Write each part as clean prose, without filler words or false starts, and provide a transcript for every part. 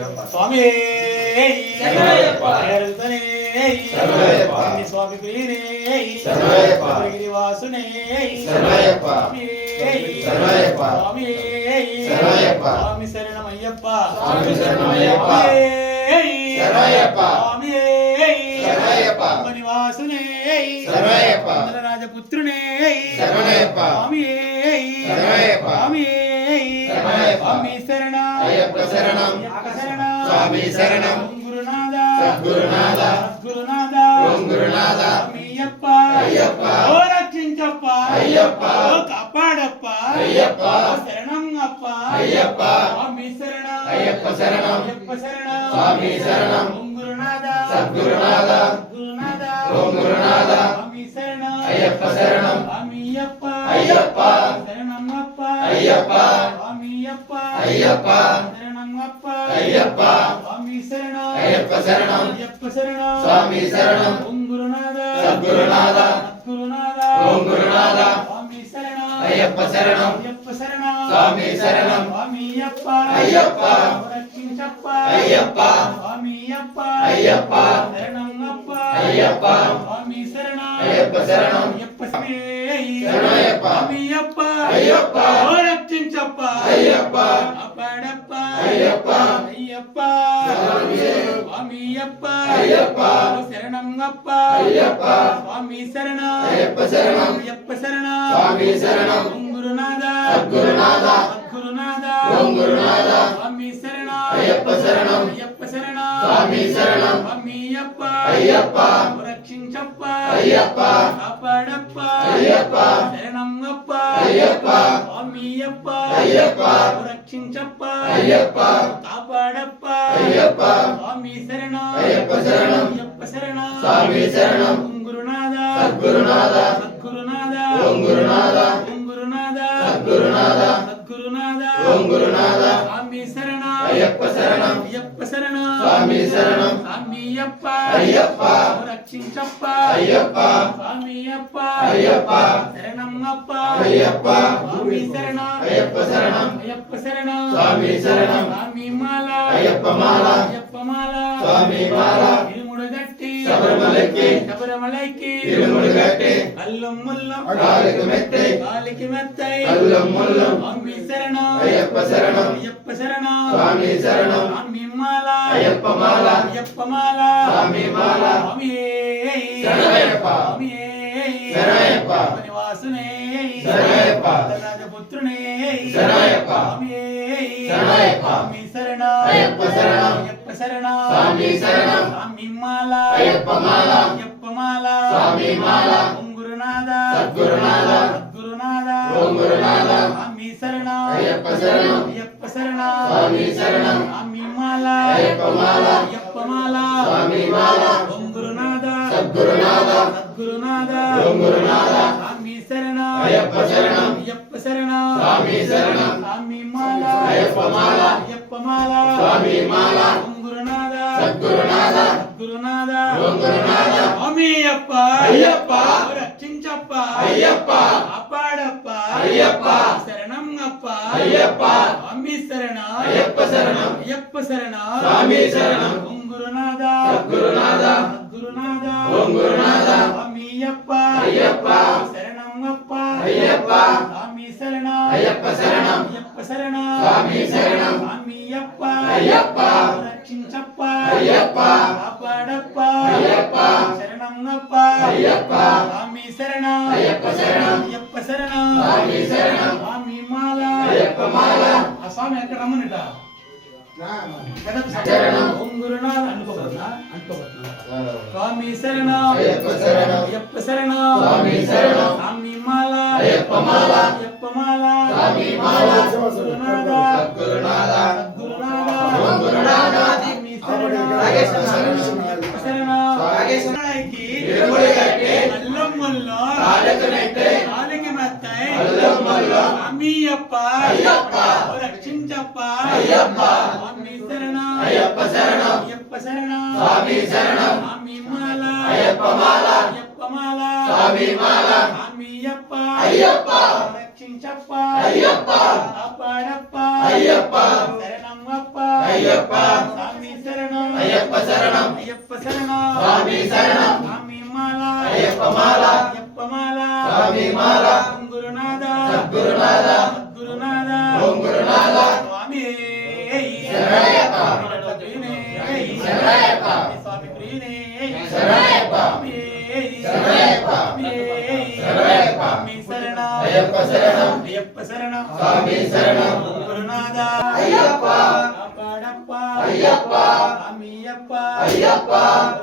స్వామి స్వామి గిరివాసునే స్వామి శరణమయ్యప్ప నివాసునే రాజపుత్రునే స్వామి శరణం స్వామి శరణం గురునాథ అయ్యప్ప ఓ రక్షించప్ప అయ్యప్ప ఓ కాపాడప్ప అయ్యప్ప శరణం అప్ప అయ్యప్ప స్వామి శరణం అయ్యప్ప శరణం స్వామి శరణం గురునాథ సద్గురునాథ ఓం గురునాథ స్వామి శరణం అయ్యప్ప శరణం స్వామి అయ్యప్ప శరణం అప్ప అయ్యప్ప స్వామి అయ్యప్ప శరణం అప్ప అయ్యప్ప స్వామి శరణం అయ్యప్ప శరణం స్వామి శరణం ఓం గురునాథ సద్గురునాథ ఓం గురునాథ స్వామి శరణం అయ్యప్ప శరణం స్వామి శరణం స్వామి అయ్యప్ప రక్షించప్ప అయ్యప్ప స్వామి అయ్యప్ప శరణం అప్ప అయ్యప్ప స్వామి శరణం అయ్యప్ప శరణం శరణయ్యప్ప అయ్యప్ప రక్షించప్ప అయ్యప్ప కాపాడప్ప అయ్యప్ప స్వామి అయ్యప్ప శరణం అప్ప అయ్యప్ప స్వామి శరణం అయ్యప్ప శరణం స్వామి శరణం గురునాథ సద్గురునాథ ఓం గురునాథ స్వామి శరణం అయ్యప్ప శరణం స్వామి శరణం స్వామి అయ్యప్ప రక్షించప్ప అయ్యప్ప కాపాడప్ప అయ్యప్ప శరణం అప్ప అయ్యప్ప స్వామి అయ్యప్ప రక్షించప్ప అయ్యప్ప కాపాడప్ప అయ్యప్ప స్వామి శరణం అయ్యప్ప శరణం స్వామి శరణం గురునాథ సద్గురునాథ ఓం గురునాథ సద్గురునాథ ఓం గురునాథ స్వామి శరణం అయ్యప్ప శరణం స్వామి శరణం స్వామి అయ్యప్ప రక్షించప్ప అయ్యప్ప స్వామి అయ్యప్ప శరణం అప్ప అయ్యప్ప స్వామి శరణం అయ్యప్ప శరణం స్వామి శరణం స్వామి మాల అయ్యప్ప మాల స్వామి మాల ఇరుముడు గట్టి శబరిమలైకి ఇరుముడు గట్టి అల్లం ముల్లం కాలికి మెత్తై అల్లం ముల్లం స్వామి శరణం అయ్యప్ప శరణం స్వామి శరణం స్వామి మాల అయ్యప్ప మాల స్వామి మాల శరణయ్యప్ప నివాసునే రాజపుత్రునే స్వామి శరణం అయ్యప్ప శరణం స్వామి శరణం స్వామి మాల అయ్యప్ప మాల స్వామి మాల ఓం గురునాథ సద్గురునాథ ఓం గురునాథ స్వామి శరణం అయ్యప్ప శరణం స్వామి శరణం స్వామి మాల అయ్యప్ప మాల స్వామి మాల ఓం గురునాథ సద్గురునాథ ఓం గురునాథ స్వామి శరణం అయ్యప్ప శరణం స్వామి శరణం స్వామి మాల అయ్యప్ప మాల స్వామి మాల ఓం గురునాథ సద్గురునాథ ఓం గురునాథ స్వామి అయ్యప్ప రక్షించప్ప అయ్యప్ప కాపాడప్ప అయ్యప్ప శరణం అప్ప అయ్యప్ప స్వామి శరణం అయ్యప్ప శరణం స్వామి శరణం ఓం గురునాథ సద్గురునాథ ఓం గురునాథ స్వామి అయ్యప్ప శరణం అప్ప అయ్యప్ప స్వామి శరణం అయ్యప్ప శరణం స్వామి శరణం స్వామి అయ్యప్ప రక్షించప్ప అయ్యప్ప కాపాడప్ప అయ్యప్ప శరణం అప్ప అయ్యప్ప స్వామి శరణం అయ్యప్ప శరణం స్వామి శరణం స్వామి మాల అయ్యప్ప మాల ఆ స్వామి ఎక్కడ రమ్మనిట శరణం ఓం గురునాథ అనుకోబోతున్నా స్వామి శరణం అయ్యప్ప శరణం స్వామి శరణం స్వామి మాల అయ్యప్ప మాల స్వామి మాల గురునాథ సద్గురునాథ ఓం గురునాథ స్వామి శరణం ఇరుముడు గట్టి అల్లం ముల్లం కాలికి మెత్తై స్వామి అయ్యప్ప రక్షించప్ప అయ్యప్ప స్వామి శరణం అయ్యప్ప శరణం స్వామి శరణం స్వామి మాల అయ్యప్ప మాల స్వామి మాల స్వామి అయ్యప్ప రక్షించప్ప అయ్యప్ప కాపాడప్ప అయ్యప్ప శరణం శరణమప్ప అయ్యప్ప స్వామి శరణం అయ్యప్ప శరణం అయ్యప్ప శరణం స్వామి శరణం స్వామి మాల అయ్యప్ప మాల అయ్యప్ప మాల స్వామి మాల ఓం గురునాథ సద్గురునాథ సద్గురునాథ ఓం గురునాథ స్వామి శరణయ్యప్ప శరణయ్యప్ప స్వామి ప్రియనే శరణయ్యప్ప శరణయ్యప్ప శరణయ్యప్ప స్వామి శరణం అయ్యప్ప శరణం అయ్యప్ప శరణం స్వామి శరణం గురునాథ అయ్యప్ప కాపాడప్ప అయ్యప్ప స్వామియప్ప అయ్యప్ప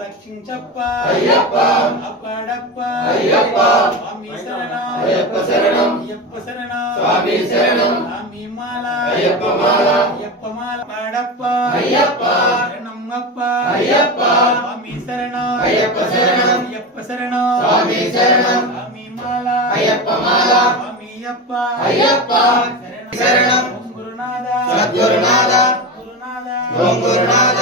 రక్షించప్ప అయ్యప్ప కాపాడప్ప అయ్యప్ప స్వామి శరణం అయ్యప్ప శరణం అయ్యప్ప శరణం స్వామి శరణం స్వామి మాల అయ్యప్ప మాల అయ్యప్ప మాల పాడప్ప అయ్యప్ప శరణమప్ప అయ్యప్ప స్వామి శరణం అయ్యప్ప శరణం అయ్యప్ప శరణం స్వామి శరణం స్వామి మాల అయ్యప్ప మాల స్వామియప్ప అయ్యప్ప శరణం ఓం గురునాథ సద్గురునాథ గురునాథ ఓం గురునాథ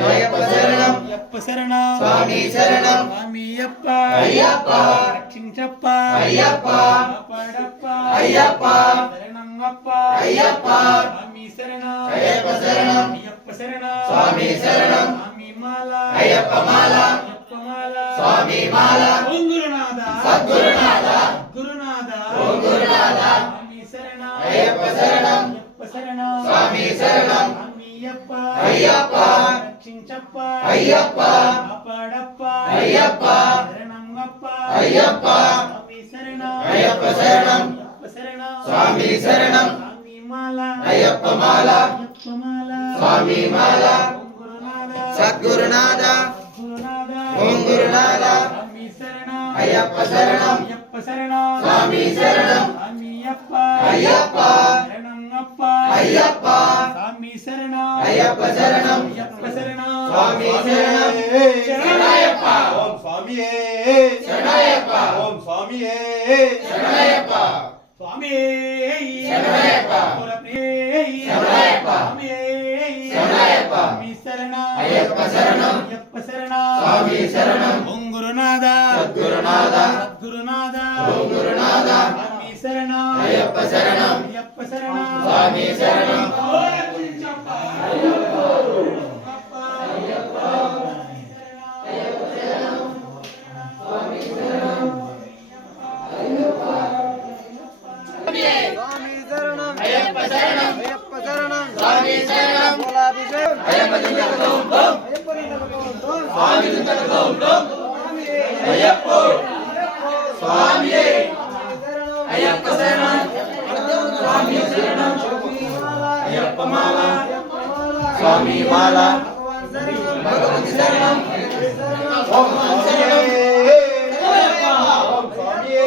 అయ్యప్ప శరణం అయ్యప్ప శరణం స్వామి శరణం స్వామియప్ప అయ్యప్ప రక్షించప్ప అయ్యప్ప కాపాడప్ప అయ్యప్ప శరణమప్ప అయ్యప్ప స్వామి శరణం అయ్యప్ప శరణం అయ్యప్ప శరణం స్వామి శరణం స్వామి మాల అయ్యప్ప మాల అయ్యప్ప మాల స్వామి మాల ఓం గురునాథ సద్గురునాథ గురునాథ ఓం గురునాథ స్వామి శరణం అయ్యప్ప శరణం అయ్యప్ప శరణం స్వామి శరణం స్వామియప్ప అయ్యప్ప రక్షించప్ప అయ్యప్ప కాపాడప్ప అయ్యప్ప శరణమప్ప అయ్యప్ప స్వామి శరణం అయ్యప్ప శరణం అయ్యప్ప శరణం స్వామి శరణం స్వామి మాల అయ్యప్ప మాల అయ్యప్ప మాల స్వామి మాల ఓం గురునాథ సద్గురునాథ గురునాథ ఓం గురునాథ స్వామి శరణం అయ్యప్ప శరణం అయ్యప్ప శరణం స్వామి శరణం స్వామియప్ప అయ్యప్ప శరణమప్ప అయ్యప్ప స్వామి శరణం అయ్యప్ప శరణం అయ్యప్ప శరణం స్వామి శరణం శరణయ్యప్ప ఓం స్వామియే శరణయ్యప్ప ఓం స్వామియే శరణయ్యప్ప స్వామి శరణయ్యప్ప శరణయ్యప్ప స్వామి శరణయ్యప్ప స్వామి శరణం అయ్యప్ప శరణం అయ్యప్ప శరణం స్వామి శరణం ఓం గురునాథ సద్గురునాథ సద్గురునాథ ఓం గురునాథ స్వామి శరణం అయ్యప్ప శరణం అయ్యప్ప శరణం స్వామి శరణం అయ్యప్ప శరణం అయ్యప్ప శరణం స్వామి శరణం అయ్యప్ప దింతకతో ఉంటాం స్వామి దింతకతో ఉంటాం అయ్యప్ప స్వామి అయ్యప్ప శరణం స్వామి శరణం అయ్యప్ప మాల స్వామి మాల భగవతి శరణం ఓం శరణం ఓం స్వామియే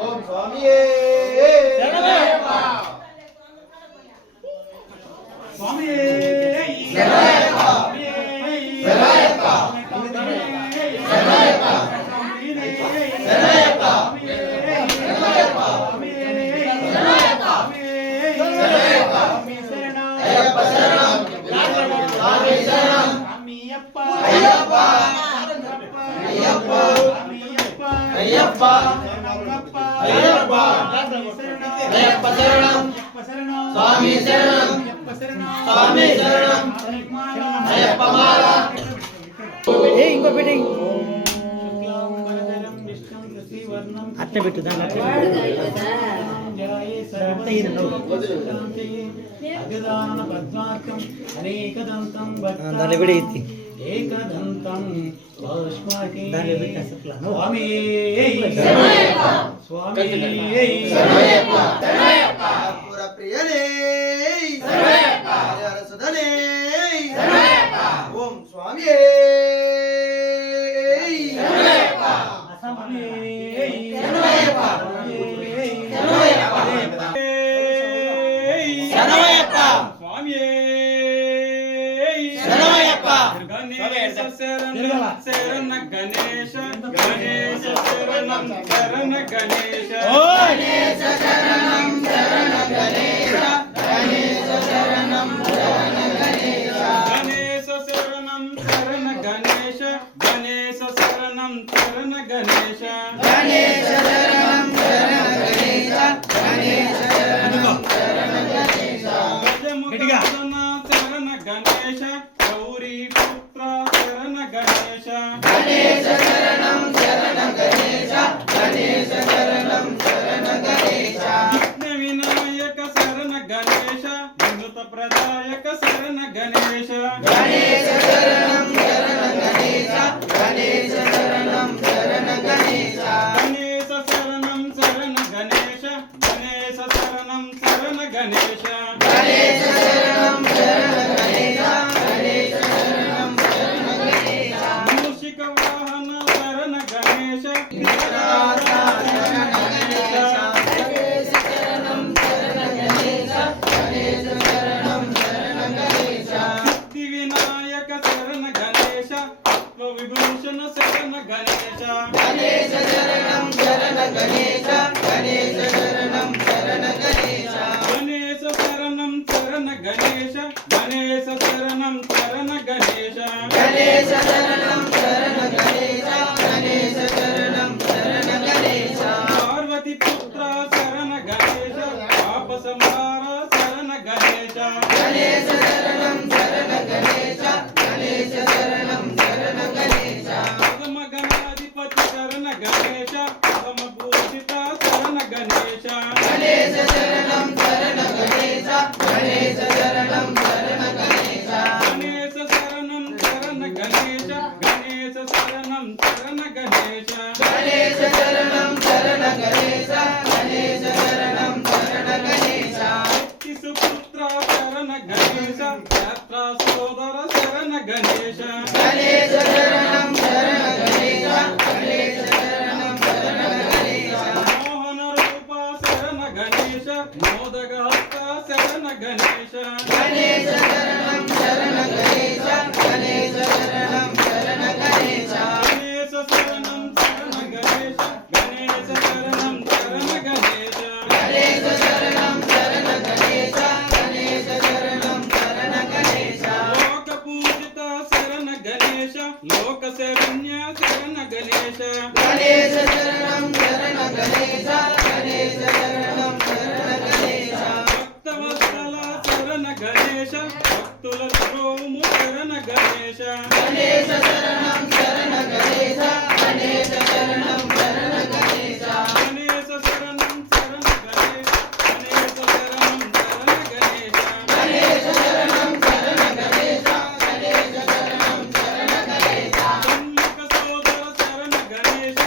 ఓం స్వామియే స్వామి శరణయ్యప్ప శరణయ్యప్ప శరణయ్యప్ప శరణయ్యప్ప అయ్యప్ప శరణం స్వామి శరణం అయ్యప్ప అయ్యప్ప అయ్యప్ప అయ్యప్ప అయ్యప్ప శరణం స్వామి శరణం స్వామి శరణం అయ్యప్ప మాల అట్లా పెట్టు దాన్ని దాన్ని కూడా ఎత్తి ఏకదంతం స్వామి స్వామి ప్రియనే సుధనే ఓం స్వామియే శరణ గణేశ గణేశ శరణం శరణ గణేశ గణేశ శరణం శరణ గణేశ గణేశ శరణం శరణ గణేశ గణేశ శరణం శరణ గణేశ గణేశ శరణం శరణ గణేశ గణేశ శరణం శరణ గణేశ గణేశ శరణం శరణ గణేశ శరణ గణేశ గౌరీ పుత్ర శరణ గణేశ గణేశ శరణం శరణ గణేశ గణేశ శరణం శరణ గణేశ విఘ్న వినాయక శరణ గణేశ వినుత ప్రదాయక శరణ గణేశ గణేశ శరణం శరణ గణేశ గణేశ శరణం శరణ గణేశ గణేశ శరణం శరణ గణేశ గణేశ శరణం శరణ గణేశ గణేశ శరణం శరణ గణేశ గణేశ శరణం శరణ గణేశ మూషిక వాహన శరణ గణేశ విఘ్నరాజ శరణ గణేశ గణేశ శరణం శరణ గణేశ గణేశ శరణం శరణ గణేశ సిద్ధి వినాయక శరణ గణేశ తత్వ విభూషణ శరణ గణేశ గణేశ శరణం శరణ గణేశ గణేశ శరణం శరణ గణేశ గణేశ శరణం శరణ గణేశ గణేశ శరణం శరణ గణేశ గణేశ శరణం శరణ గణేశ గణేశ శరణం శరణ గణేశ పార్వతి పుత్ర శరణ గణేశ పాప సంహార శరణ గణేశ గణేశ శరణం శరణ గణేశ గణేశ శరణం శరణ గణేశ పదమ గణాధిపతి శరణ గణేశ పదమ పూజిత శరణ గణేశ గణేశ శరణం శరణ గణేశ గణేశ శరణం శరణ గణేశ గణేశ శరణం శరణ గణేశ గణేశ శరణం శరణ గణేశ గణేశ శరణం శరణ గణేశ గణేశ శరణం శరణ గణేశ శక్తి సుపుత్ర శరణ గణేశ యాత్రా సోదర శరణ గణేశ గణేశ శరణం శరణ గణేశ గణేశ శరణం శరణ గణేశ మోహన రూప శరణ గణేశ మోదక హస్త శరణ గణేశ గణేశ శరణం శరణ గణేశ గణేశ శరణం శరణ గణేశ గణేశ శరణం శరణ గణేశ గణేశ శరణం శరణ గణేశ గణేశ శరణం శరణ గణేశ గణేశ శరణం శరణ గణేశ లోక పూజిత శరణ గణేశ లోక శరణ్య శరణ గణేశ గణేశ శరణం శరణ గణేశ గణేశ శరణం శరణ గణేశ భక్తవత్సల శరణ గణేశ భక్తుల ద్రోము శరణ గణేశ గణేశ శరణం శరణ గణేశ గణేశ శరణం శరణ గణేశ గణేశ శరణం శరణ గణేశ గణేశ శరణం శరణ గణేశ గణేశ శరణం శరణ గణేశ గణేశ శరణం శరణ గణేశ షణ్ముఖ సోదర శరణ గణేశ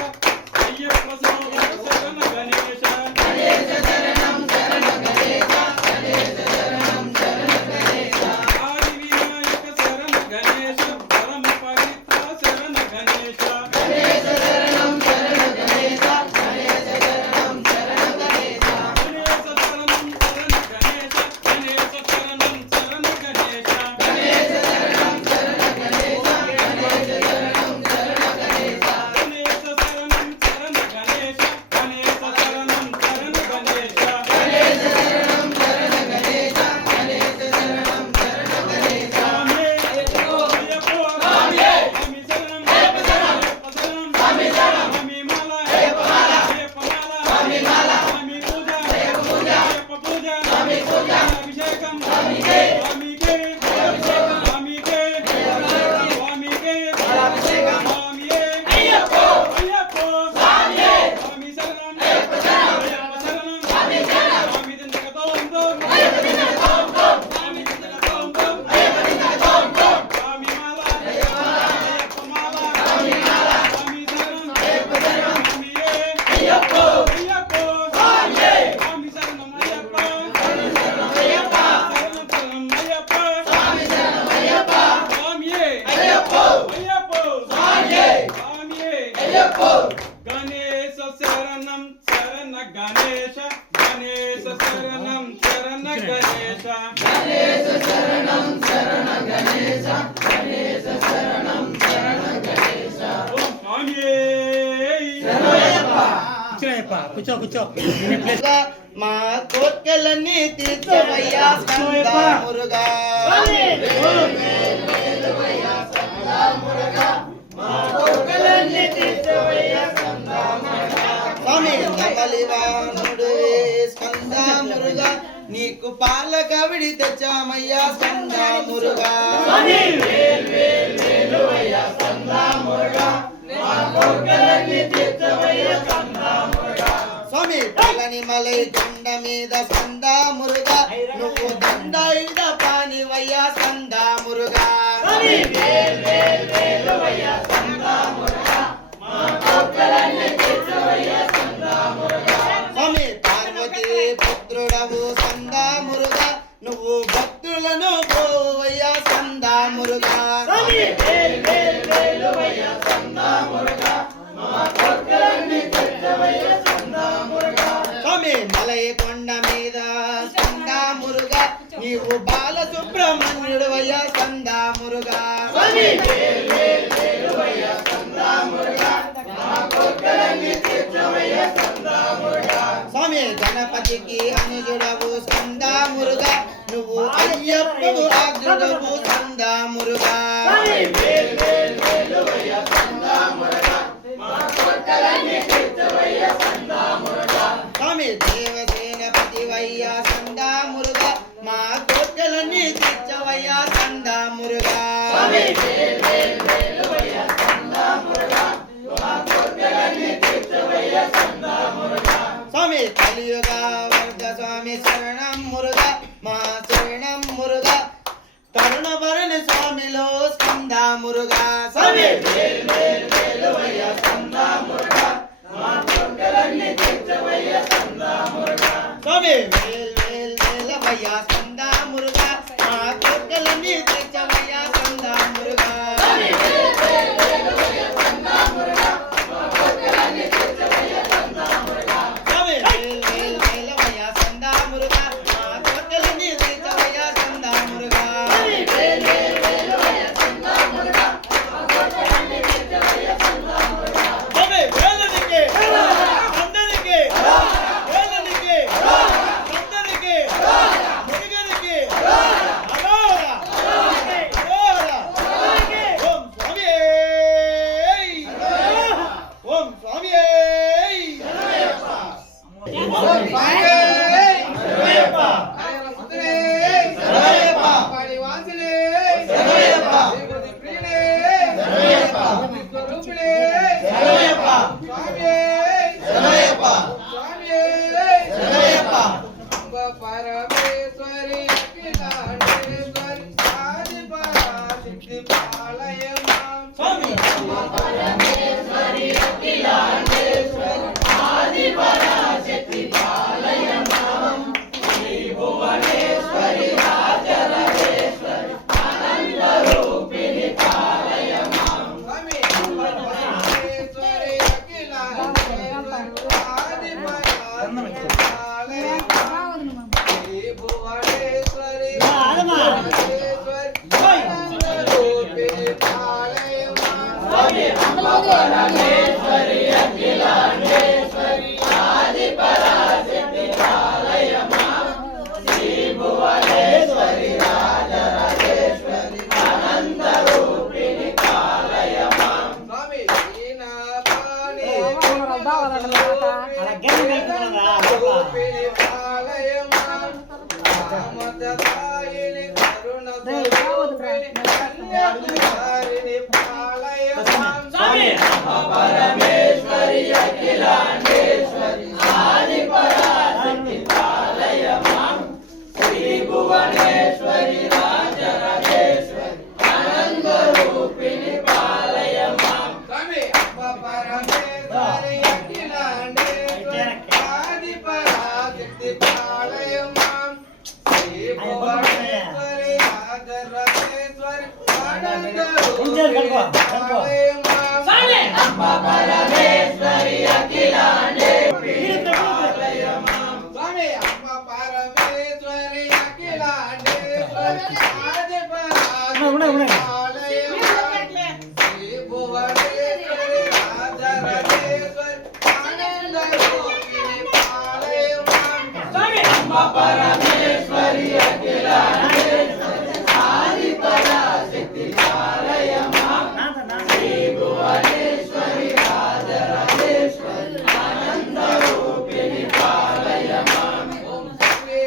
అయ్యప్ప సోదర శరణ గణేశ గణేశ శరణం శరణ గణేశ గణేశ శరణం శరణ గణేశ ఆది వినాయక శరణ గణేశ పరమ పవిత్ర శరణ గణేశ గణేశ శరణం శరణ గణేశ గణేశ శరణం శరణ గణేశ గణేశ శరణం శరణ గణేశ గణేశ శరణం శరణ గణేశ గణేశ శరణం శరణ గణేశ గణేశ శరణం శరణ గణేశ గణేశ శరణం శరణ గణేశ గణేశ శరణం శరణ గణేశ గణేశ శరణం శరణ గణేశ గణేశ శరణం శరణ గణేశ స్వామి అయ్యప్పో స్వామి శరణం అయ్యప్ప శరణం స్వామి శరణం స్వామి మాల అయ్యప్ప మాల స్వామి మాల స్వామి పూజ అయ్యప్ప పూజ స్వామి పూజ అభిషేకం స్వామికే అభిషేకం స్వామికే అభిషేకం స్వామియే అయ్యప్పో స్వామియే స్వామి శరణం అయ్యప్ప శరణం స్వామి శరణం స్వామి దిందకతో అయ్యప్ప దిందకతో స్వామి దిందకతో అయ్యప్ప దిందకతో స్వామి మాల అయ్యప్ప మాల స్వామి మాల స్వామి శరణం అయ్యప్ప శరణం స్వామియే అయ్యప్పో స్వామియే స్వామి శరణం అయ్యప్ప శరణం అయ్యప్ప శరణం అయ్యప్ప స్వామి శరణం అయ్యప్ప స్వామియే అయ్యప్పో స్వామియే స్వామియే అయ్యప్పో గణేశ శరణం శరణ గణేశ గణేశ శరణం శరణ గణేశ గణేశ శరణం శరణ గణేశ గణేశ శరణం శరణ గణేశ ఓం స్వామియే కూర్చో మా కోర్కెలన్నీ తీర్చవయ్యా స్కంద మురుగా స్వామి నమలివానుడు స్కంద మురుగా నీకు పాల కవిడి తెచ్చామయ్యా స్కంద మురుగా స్వామి పళని మలై కొండ మీద స్కంద మురుగా నువ్వు దండ ఇండ పానివయ్యా స్కంద మురుగా స్వామి పార్వతీ పుత్రుడవు స్కంద మురుగా నువ్వు భక్తులను పోవయ్యా స్కంద మురుగా స్వామి మలై కొండ మీద స్కంద మురుగా నీవు బాల సుబ్రహ్మణ్యుడు అయ్యా స్కంద మురుగా స్వామి గణపతికి అనుజుడవు స్కంద మురుగా నువ్వు అయ్యప్పకు ఆగ్రుడవు స్కంద మురుగా స్వామి దేవసేనపతి వయ్యా స్కంద మురుగా మా కోర్కెలన్నీ తీర్చవయ్యా స్కంద మురుగా స్వామి కలియుగ వర్గ స్వామి శరణం మురుగా మా శరణం మురుగా తరుణ భరణి స్వామిలో స్కంద మురుగా స్వామి స్వామి వేల్ వేల్ వేలవయ్యా స్కంద మురుగా మా కోర్కెలన్నీ తీర్చవయ్యా స్కంద మురుగా స్వామి వేల్ వేల్ వేలవయ్యా స్కంద మురుగా మా కోర్కెలన్నీ తీర్చవయ్యా స్కంద మురుగా స్వామి వేలనికి అందరికి వేలనికి అందరికి మురుగనికి అరోర అరోర ఓం స్వామి ఓం స్వామి పరమేశ్వరి అఖిలాండేశ్వరి ఆది పరాశక్తి పాలయమాం స్వామి స్వామి పరమేశ్వరి అఖిలాండేశ్వరి ఆది పరాశక్తి పాలయమాం శ్రీ భువనేశ్వరి రాజేశ్వరి ఆనందరూపిణి పాలయమాం స్వామి దీనపాణి రూపిణి పాలయమాం రామదాయిని కరుణ స్వరూపిణి కన్యాకుమారిని పాలయమాం స్వామి అమ్మ పరమేశ్వరి అఖిలాండేశ్వరి ఆది పరాశక్తి పాలయమాం శ్రీ భువనేశ్వరి రాజరాజేశ్వరి ఆనందరూపిణి పాలయమాం స్వామి అమ్మ పరమేశ్వరి అఖిలాండేశ్వరి ఆది పరాశక్తి పాలయమాం శ్రీ భువనేశ్వరి రాజరాజేశ్వరి ఆనందరూపిణి పాలయమాం ఓం శ్రీ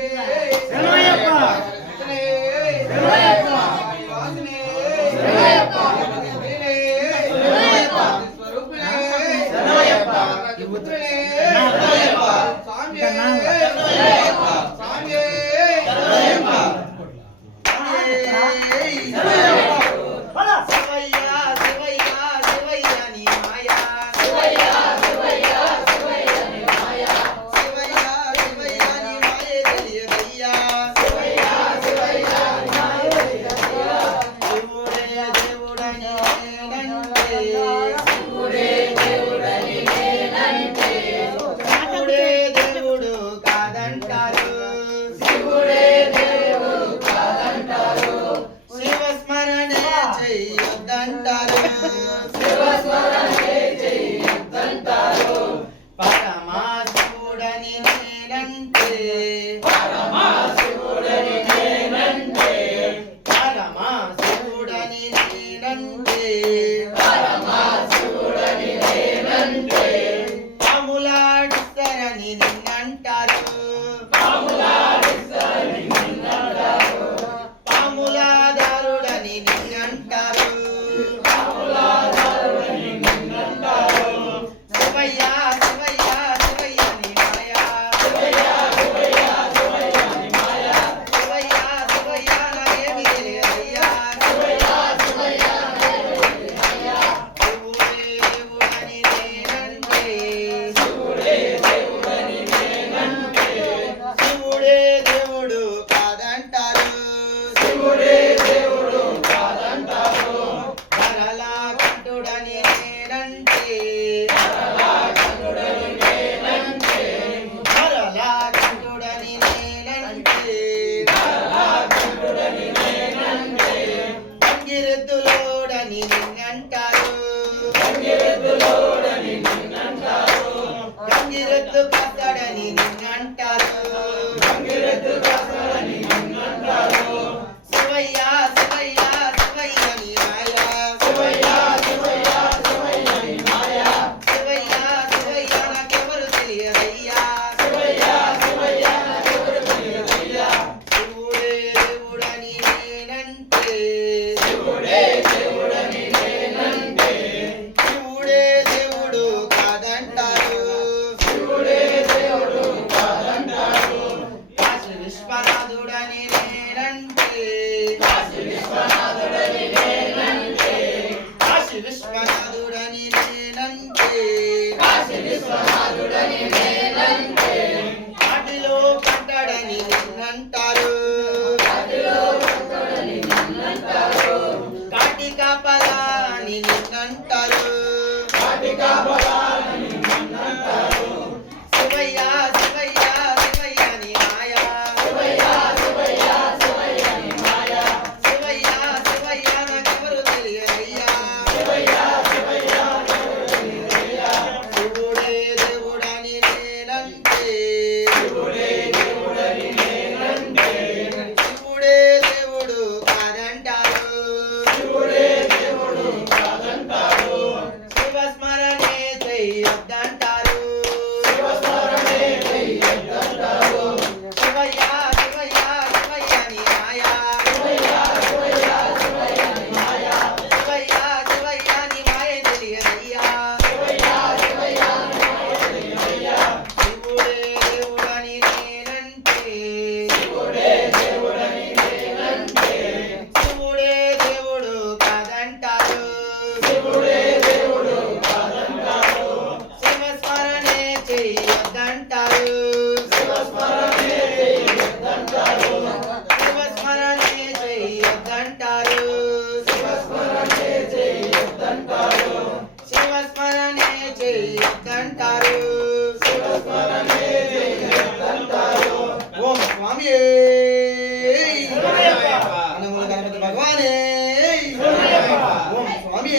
శివయ్య శివయ్య శివయ్య నీ మాయా శివయ్య శివయ్య నీ మాయే తెలియదయ్యా శివుడే దేవుడని నేనంటే శివుడే దేవుడు కాదంటారు శివస్మరణే చెయ్యొద్దంటారు పరమాశివుడని నేనంటే పరమాశివుడని నేనంటే పాములాడిస్తారని నిన్నంటారు పాములాదారుడని నిన్నంటారు శివయ్య శివయ్య శివయ్య నీ మాయా శివయ్య శివయ్య నాకేమి తెలియదయ్యా శివుడే దేవుడని నేనంటే శివుడే దేవుడు కాదంటారు వరలా కంటుడని నేనంటే వరలా కంటుడని నేనంటే గంగిరెద్దులోడని నిన్నంటారు గంగిరెద్దు కత్తడని నిన్నంటారు శివయ్య శివయ్య శివయ్య నీ మాయా శివయ్య శివయ్య నాకెవరు తెలియదయ్యా శివుడే దేవుడని నేనంటే శివుడే దేవుడు కాదంటారు కాశీ విశ్వనాథుడని నేనంటే కాశీ విశ్వనాథుడని నేనంటే వాటిలో కట్టడని నిన్నంటారు కాటి కాపలా అని నిన్నంటారు శివయ్య శివయ్య శివయ్య నీ మాయా శివయ్య శివయ్య నాకెవరు తెలియదయ్యా శివుడే దేవుడని నేనంటే శివుడే దేవుడు కాదంటారు శివస్మరణే చెయ్యొద్దంటారు శివయ్య శివయ్య శివయ్య నీ మాయా శివయ్య శివయ్య నీ మాయే తెలియదయ్యా శివుడే దేవుడని నేనంటే శివుడే దేవుడు కాదంటారు శివస్మరణే చెయ్యొద్దంటారు శివస్మరణే చెయ్యొద్దంటారు ఓం స్వామి అనముల గణపతి భగవానే ఓం స్వామి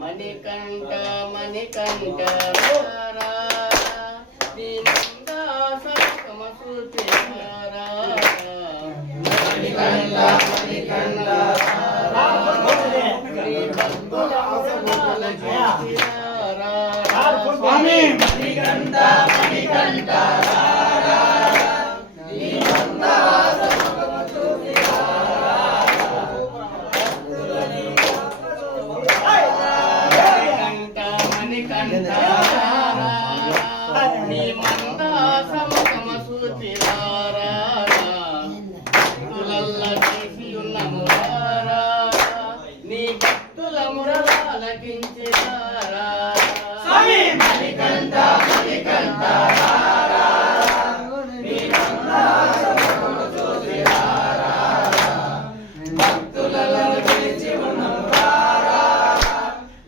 మణికంఠ మణికంఠ స్వామి నీ మందాసముఖమ సూచిరారా భక్తులల్ల చేసి ఉన్న మురారా నీ భక్తుల మురళాలకించిరారా స్వామి మణికంఠ మణికంఠ నీ మందాసముఖమ సూచిరారా భక్తులలో చేసి ఉన్న మురారా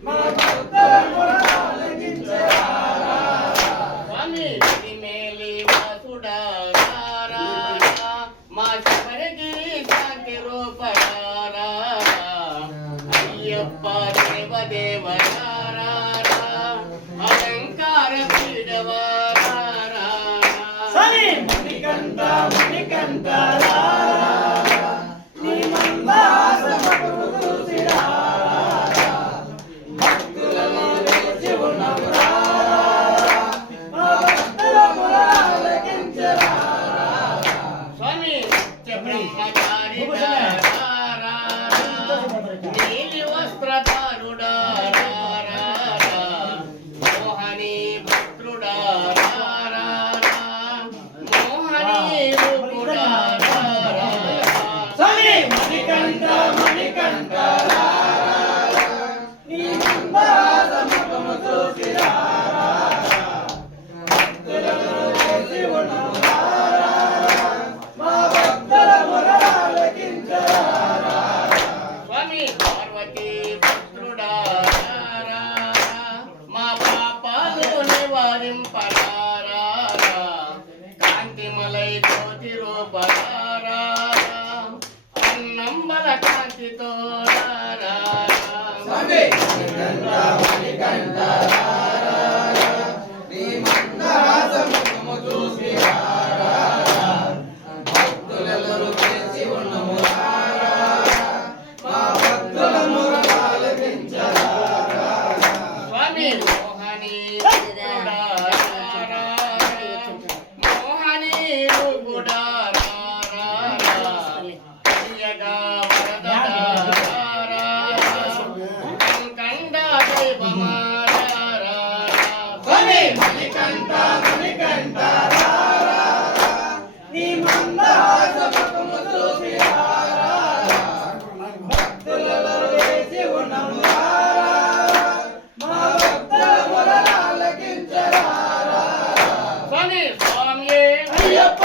మా భక్తుల మురళాలకించిరారా స్వామి మేలి వాసుడారా మా శబరిగిరి శాంతి రూపడారా అయ్యప్ప దేవదేవరారా అలంకార పీడవారా స్వామి మణికంఠ మణికంఠ నీ మందాసముఖమ సూచిరారా భక్తులలో చేసి ఉన్న మురారా మా భక్తుల మురళాలకించిరారా స్వామి నిత్య బ్రహ్మచారి నీలి వస్త్రధారుడారా మోహని పుత్రుడారా మోహని రూపుడారా స్వామి మణికంఠ మణికంఠ నీ మందాసముఖమ సూచిరారా భక్తులలో చేసి ఉన్న మురారా మా భక్తుల మురళాలకించిరారా స్వామి పార్వతీ పుత్రుడారా మా పాపాలు నివారింపడారా కాంతిమలై జ్యోతి రూపడారా అన్నంబల కాంతితో స్వామి మణికంఠ మణికంఠ నీ మందాసముఖమ సూచిరారా భక్తులలో చేసి ఉన్న మురారా మా భక్తుల మురళాలకించిరారా స్వామి మోహని పుత్రుడారా మోహని రూపుడారా ప్రియగా వరదడారా కండ దైవమారా స్వామి మణికంఠ మణికంఠ నీ మందాసముఖమ సూచిరారా భక్తులలో చేసి ఉన్న మురారా మా భక్తుల మురళాలకించిరారా స్వామి స్వామి అయ్యప్ప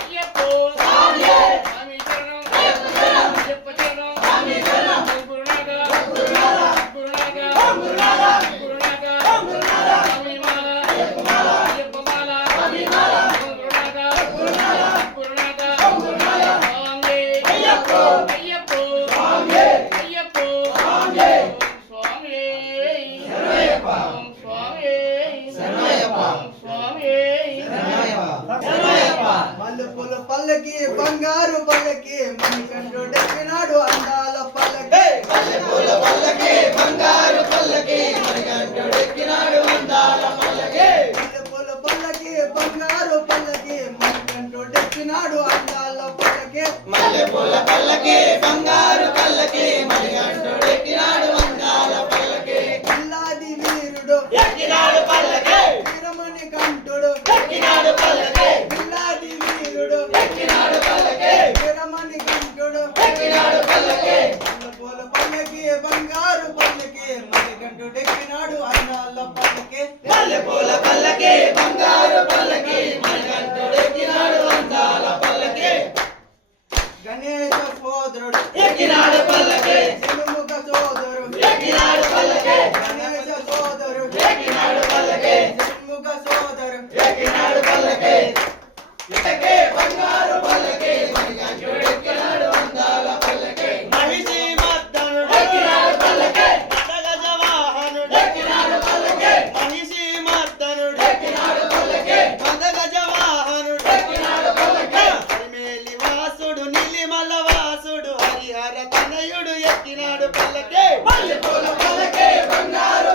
అయ్యప్పో స్వామియే స్వామి చరణం అయ్యప్ప చరణం అయ్యప్ప చరణం స్వామి చరణం గురునాథ గురునాథ గురునాథ గురునాథ గురునాథ గురునాథ స్వామి మాల అయ్యప్ప మాల అయ్యప్ప మాల స్వామి మాల గురునాథ గురునాథ గురునాథ గురునాథ స్వామి అయ్యప్ప అయ్యప్పో స్వామియే అయ్యప్పో స్వామియే స్వామి శరణయ్యప్ప స్వామి శరణయ్యప్ప స్వామి శరణయ్యప్ప మల్లెపూల పల్లకి బంగారు పల్లకి మణికంఠుడెక్కినాడు అందాల పల్లకి మల్లెపూల పల్లకి బంగారు పల్లకి మణికంఠుడెక్కినాడు అందాల పల్లకి మల్లెపూల పల్లకి బంగారు పల్లకి మణికంఠుడెక్కినాడు అందాల పల్లకి మల్లెపూల పల్లకి బంగారు పల్లకి మణికంఠుడెక్కినాడు అందాల పల్లకి పిల్లాది వీరుడు ఎక్కినాడు పల్లకి వీరమణి కంఠుడు ఎక్కినాడు పల్లకి పిల్లాది వీరుడు ఎక్కినాడు పల్లకి వీరమణి కంఠుడు ఎక్కినాడు పల్లకి మల్లెపూల పల్లకి బంగారు పల్లకి మణికంఠుడెక్కినాడు అందాల పల్లకి మల్లెపూల పల్లకి బంగారు పల్లకి మణికంఠుడెక్కినాడు అందాల పల్లకి గణేశ సోదరుడు ఎక్కినాడు పల్లకి సినుముఖ సోదరుడు ఎక్కినాడు పల్లకి గణేశ సోదరుడు ఎక్కినాడు పల్లకి సినుముఖ సోదరుడు ఎక్కినాడు పల్లకి ఇటకే బంగారు పల్లకి మణికంఠుడెక్కినాడు అందాల పల్లకి మహిషి మర్దనుడు ఎక్కినాడు పల్లకి మదగజ వాహనుడు ఎక్కినాడు పల్లకి మహిషి మర్దనుడు ఎక్కినాడు పల్లకి మదగజ వాహనుడు ఎక్కినాడు పల్లకి హరిమేలి వాసుడు నీలిమల వాసుడు హరిహర తనయుడు ఎక్కినాడు పల్లకి మల్లెపూల పల్లకి బంగారు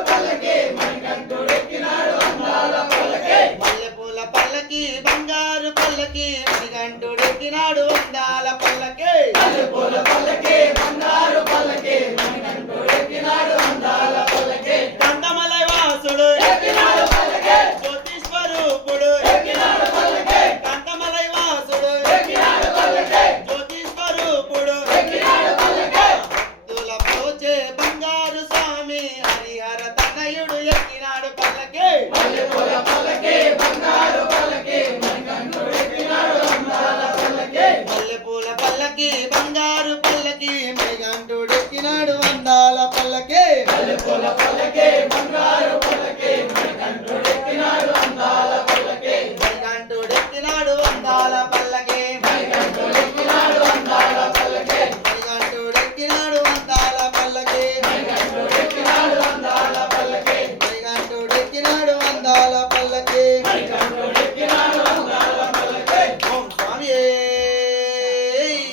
తనయుడు ఎక్కినాడు పల్లకి మల్లెపూల పల్లకి బంగారు పల్లకి మణికంఠుడు ఎక్కినాడు అందాల పల్లకి మల్లెపూల పల్లకి బంగారు పల్లకి మణికంఠుడు ఎక్కినాడు అందాల పల్లకి మల్లెపూల పల్లకి బంగారు పల్లకి మణికంఠుడు ఎక్కినాడు అందాల పల్లకి మణికంఠుడు ఎక్కినాడు అందాల పల్లకి మణికంఠుడు ఎక్కినాడు అందాల పల్లకి మణికంఠుడు ఎక్కినాడు అందాల పల్లకి మణికంఠుడు ఎక్కినాడు అందాల పల్లకి మణికంఠుడు ఎక్కినాడు అందాల పల్లకి మణికంఠుడు ఎక్కినాడు అందాల పల్లకి ఓం స్వామి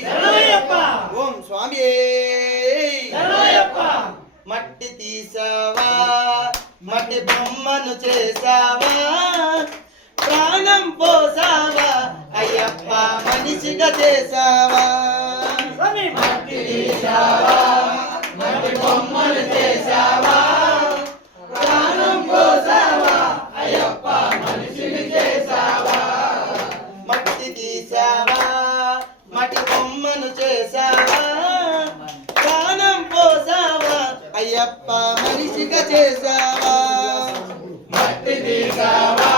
శరణయ్యప్ప ఓం స్వామి శరణయ్యప్ప మట్టి తీసావా మట్టి బొమ్మను చేసావా ప్రాణం పోసావా అయ్యప్ప మనిషిగా చేసావా మట్టి తీసావా మట్టి బొమ్మలు చేసావా ప్రాణం పోసావా అయ్యప్ప మనిషిని చేసావా మట్టి తీసావా మట్టి బొమ్మను చేసావా ప్రాణం పోసావా అయ్యప్ప మనిషిగా చేసావా మట్టి తీసావా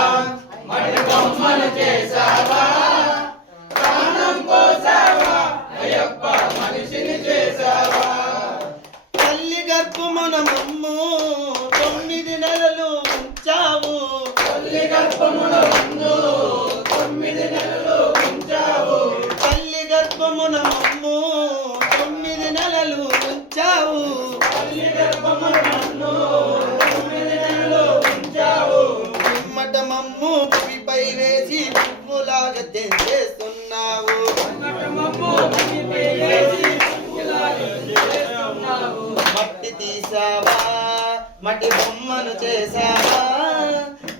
మట్టి బొమ్మలు చేసావా ప్రాణం పోసావా అయ్యప్ప మనిషిని చేసావా తల్లి గర్భమున మమ్ము 9 నెలలు ఉంచావు తల్లి గర్భమున ముందు 9 నెలలు ఉంచావు తల్లి గర్భమున మమ్ము 9 నెలలు ఉంచావు తల్లి గర్భమున ముందు 9 నెలలు ఉంచావు పిమ్మట మమ్ము భూమిపై వేసి పువ్వులాగా తెంచేస్తున్నావు మట్టి తీసావా మట్టి బొమ్మను చేసావా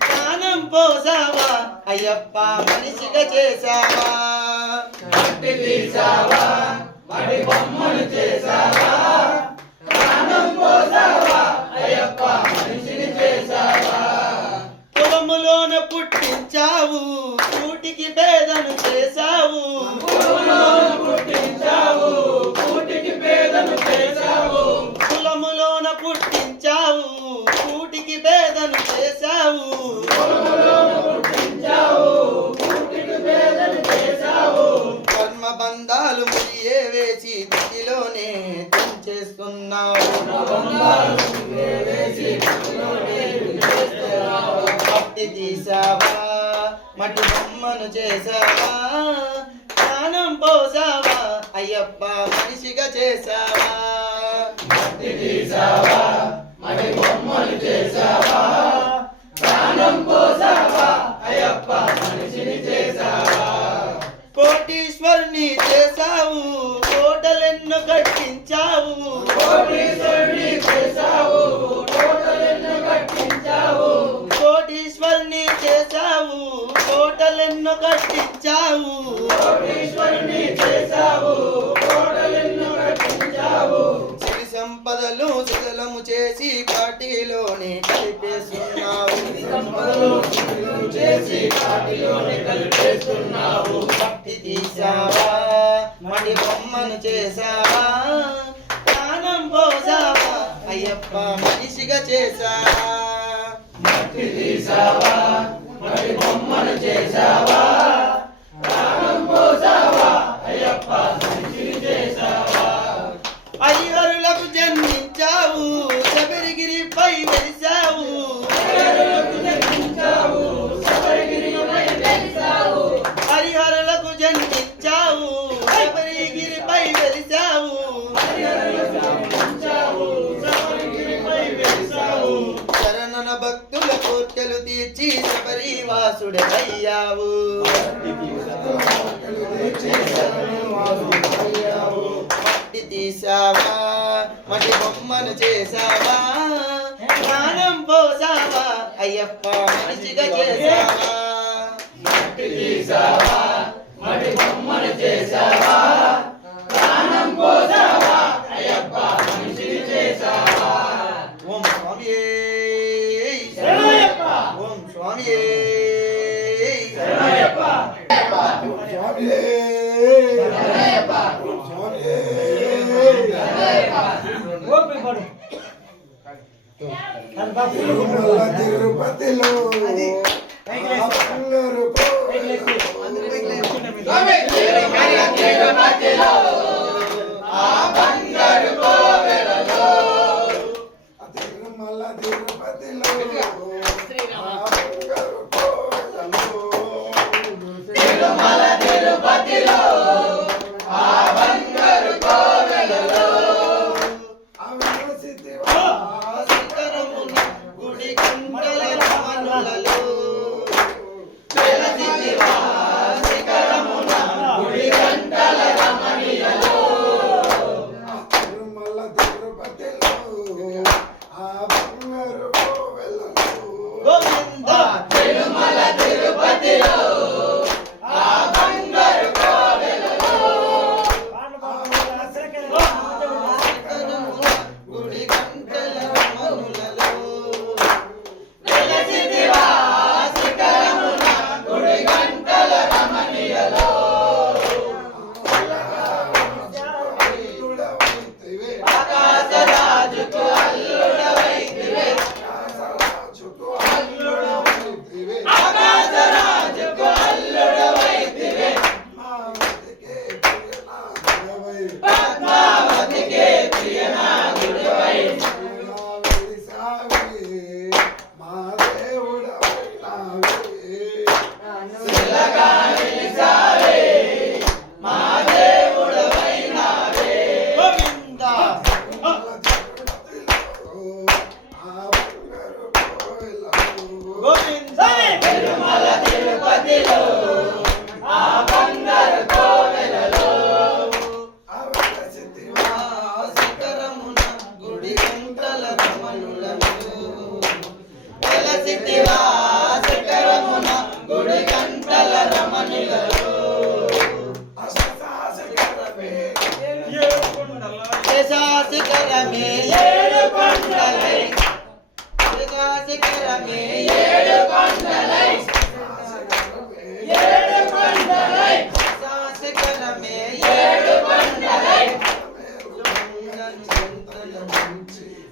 ప్రాణం పోసావా అయ్యప్ప మనిషిగా చేసావా మట్టి తీసావా మడి బొమ్మలు చేసావా ప్రాణం పోసావా అయ్యప్ప మనిషిని చేసావా పొలములోన పుట్టించావు కూటికి పేదను చేసావు కులములోన పుట్టించావు కూటికి పేదను చేసావు కులములోన పుట్టించావు కూటికి పేదను చేసావు కులములోన పుట్టించావు కూటికి పేదను చేసావు కర్మ బంధాలు ముడియే వేసి దిగిలోనే తెంచేస్తున్నావు మట్టి తీసావా మట్టి బొమ్మను చేసావా ప్రాణం పోసావా అయ్యప్ప మనిషిగా చేసావా మట్టి తీసావా మడి బొమ్మలు చేసావా ప్రాణం పోసావా అయ్యప్ప మనిషిని చేసావా కోటీశ్వరుని చేసావు కోటలెన్నో కట్టించావు కోటీశ్వరుని చేసావు కోటలెన్నో కట్టించావు కోటీశ్వరుని చేసావు కోటలెన్నో కట్టించావు కోటీశ్వరుని చేసావు కోటలెన్నో కట్టించావు సిరి సంపదలు సుజలము చేసి కాటిలోనే కలిపేస్తున్నావు చేసి కాటిలోనే కలిపేస్తున్నావు మట్టి తీసావా మడి బొమ్మను చేసావా ప్రాణం పోసావా అయ్యప్ప మనిషిగా చేసావా మట్టి తీసావా మడి బొమ్మను చేసావా ప్రాణం పోసావా అయ్యప్ప మనిషిని చేసావా హరిహరులకు జన్మించావు శబరిగిరిపై వెలిసావు హరిహరులకు జన్మించావు శబరిగిరిపై వెలిసావు శరణన భక్తుల కోర్కెలు తీర్చి శబరివాసుడయ్యావు మట్టి తీసావా మట్టి బొమ్మను చేసావా ప్రాణం పోసావా అయ్యప్ప మనిషిగా చేసావా మట్టి తీసావా మడి బొమ్మను చేసావా ప్రాణం పోసావా అయ్యప్ప మనిషిని చేసావా ఓం స్వామి శరణయ్యప్ప ఓం స్వామి శరణయ్యప్ప ఓపిక పడు తిరుమల తిరుపతిలో ఆ బంగారు తిరుమల తిరుపతిలో గుడి గంటల రమణులలో తిరుమల తిరుపతిలో ఆ బంగారు కోవెలలో గోవింద తిరుమల తిరుపతిలో గుడి గంటల రమణులలో వెలసిదివా శిఖరమున గుడి గంటల రమణీయలో అల్లుడవైతివే ఆకాశరాజుకు అల్లుడవైతివే రాజుకు అల్లుడవైతివే ఆకాశరాజుకు అల్లుడవైతివే పద్మావతికే ప్రియనాథుడవై పద్మావతికే ప్రియనాథుడవై వెలిసావే మా దేవుడవైనావే శిలగా వెలిసావే మా దేవుడవైనావే గోవింద గోవింద తిరుమల తిరుపతిలో ఆ బంగారు కోవెలలో శిఖరమున గుడి గంటల రమణులలో వెలసితివా శిఖరమున గుడి గంటల రమణులలో శిఖరమే ఏడు కొండలై శిఖరమే ఏడు కొండలై ఏడు కొండలై శిఖరమే ఏడు కొండలై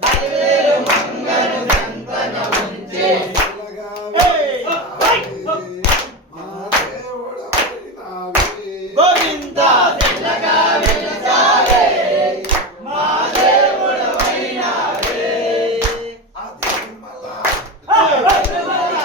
అరివేలు మంగళ సంతన ఉంచి గోవింద తెల్లగా వెలిసావే మా దేవుడవైనావే తిరుమల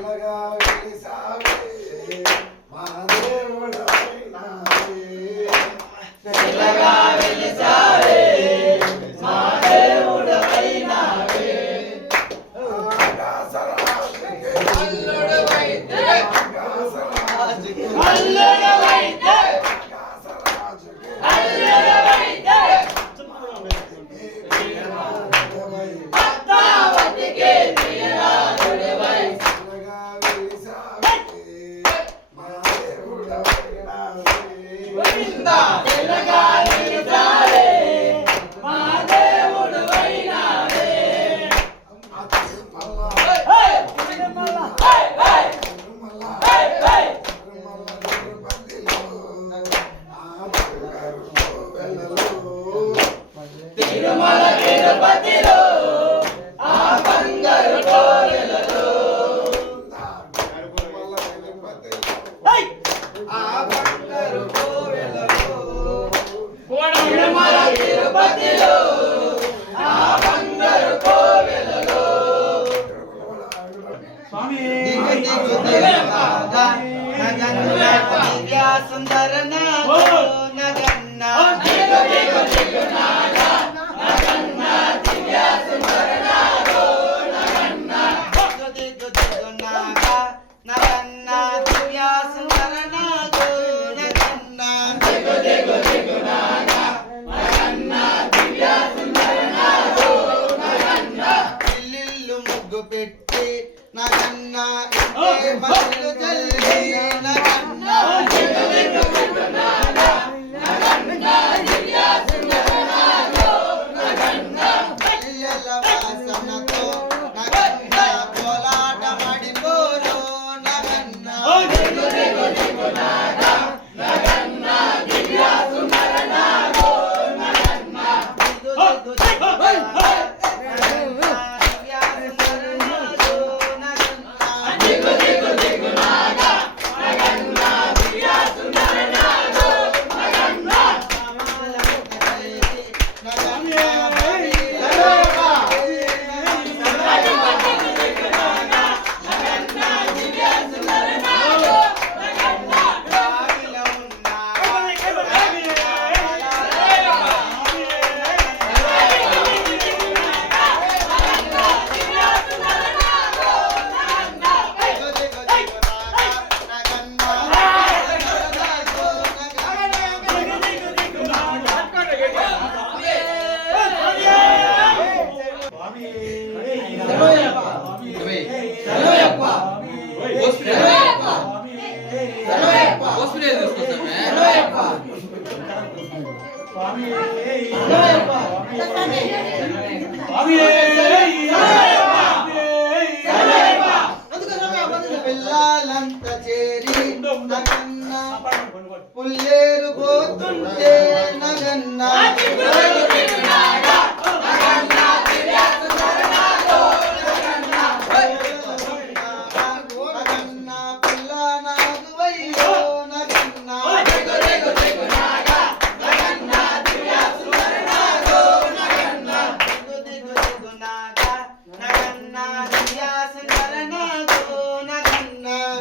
చల్లగా వెలిసావే మా దేవుడవైనావే చల్లగా వెలిసావే మా దేవుడవైనావే ఆకాశరాజుకే అల్లుడవైతే ఆకాశరాజుకే అల్లుడవైతే ఆకాశరాజుకే అల్లుడవైతే ప్రియనాథుడవై పద్మావతికి ప్రియనాథుడవై చల్లగా వెలిసావే మా దేవుడవైనావే గోవిందా చల్లగా వెలిసావే మా దేవుడవైనావే తిరుమల తిరుపతిలో ఆ బంగారు కోవెలలో తిరుమల తిరుపతిలో ఆ బంగారు కోవెలలో స్వామి దిగు దిగు దిగనాగా నగన్న దివ్య సుందర నాగో నగన్న దిగు దిగు దిగునాగా నగన్న దివ్య సుందర నాగో నగన్న దిగు దిగు దిగునాగా నగన్న దివ్య సుందర నాగో నగన్న దిగు దిగు దిగునాగా నగన్న దివ్య సుందర నాగో నగన్న ఇల్లిల్లు ముగ్గు పెట్టి నగన్న ఇంటే మల్లు జల్లి నగన్న దిగు దిగు దిగునాగా నగన్న దివ్య సుందర నాగో నగన్న ఇయ్యల వాసనతో నగన్న కోలాటమాడిపోరు నగన్న దిగు దిగు దిగునాగా నగన్న దివ్య సుందర నాగో నగన్న దిగు దిగు దిగునాగా నగన్న దివ్య సుందర నాగో నగన్న దిగు దిగు దిగునాగా నగన్న దివ్య సుందర నాగో నగన్న నగన్న పిల్లలంత చేరి నగన్న పుల్లేరు పోతుంటే నగన్న నగన్న పిల్ల నాగువయ్యో నగన్న దిగు దిగు దిగునాగా నగన్న దివ్య సుందర నాగో నగన్న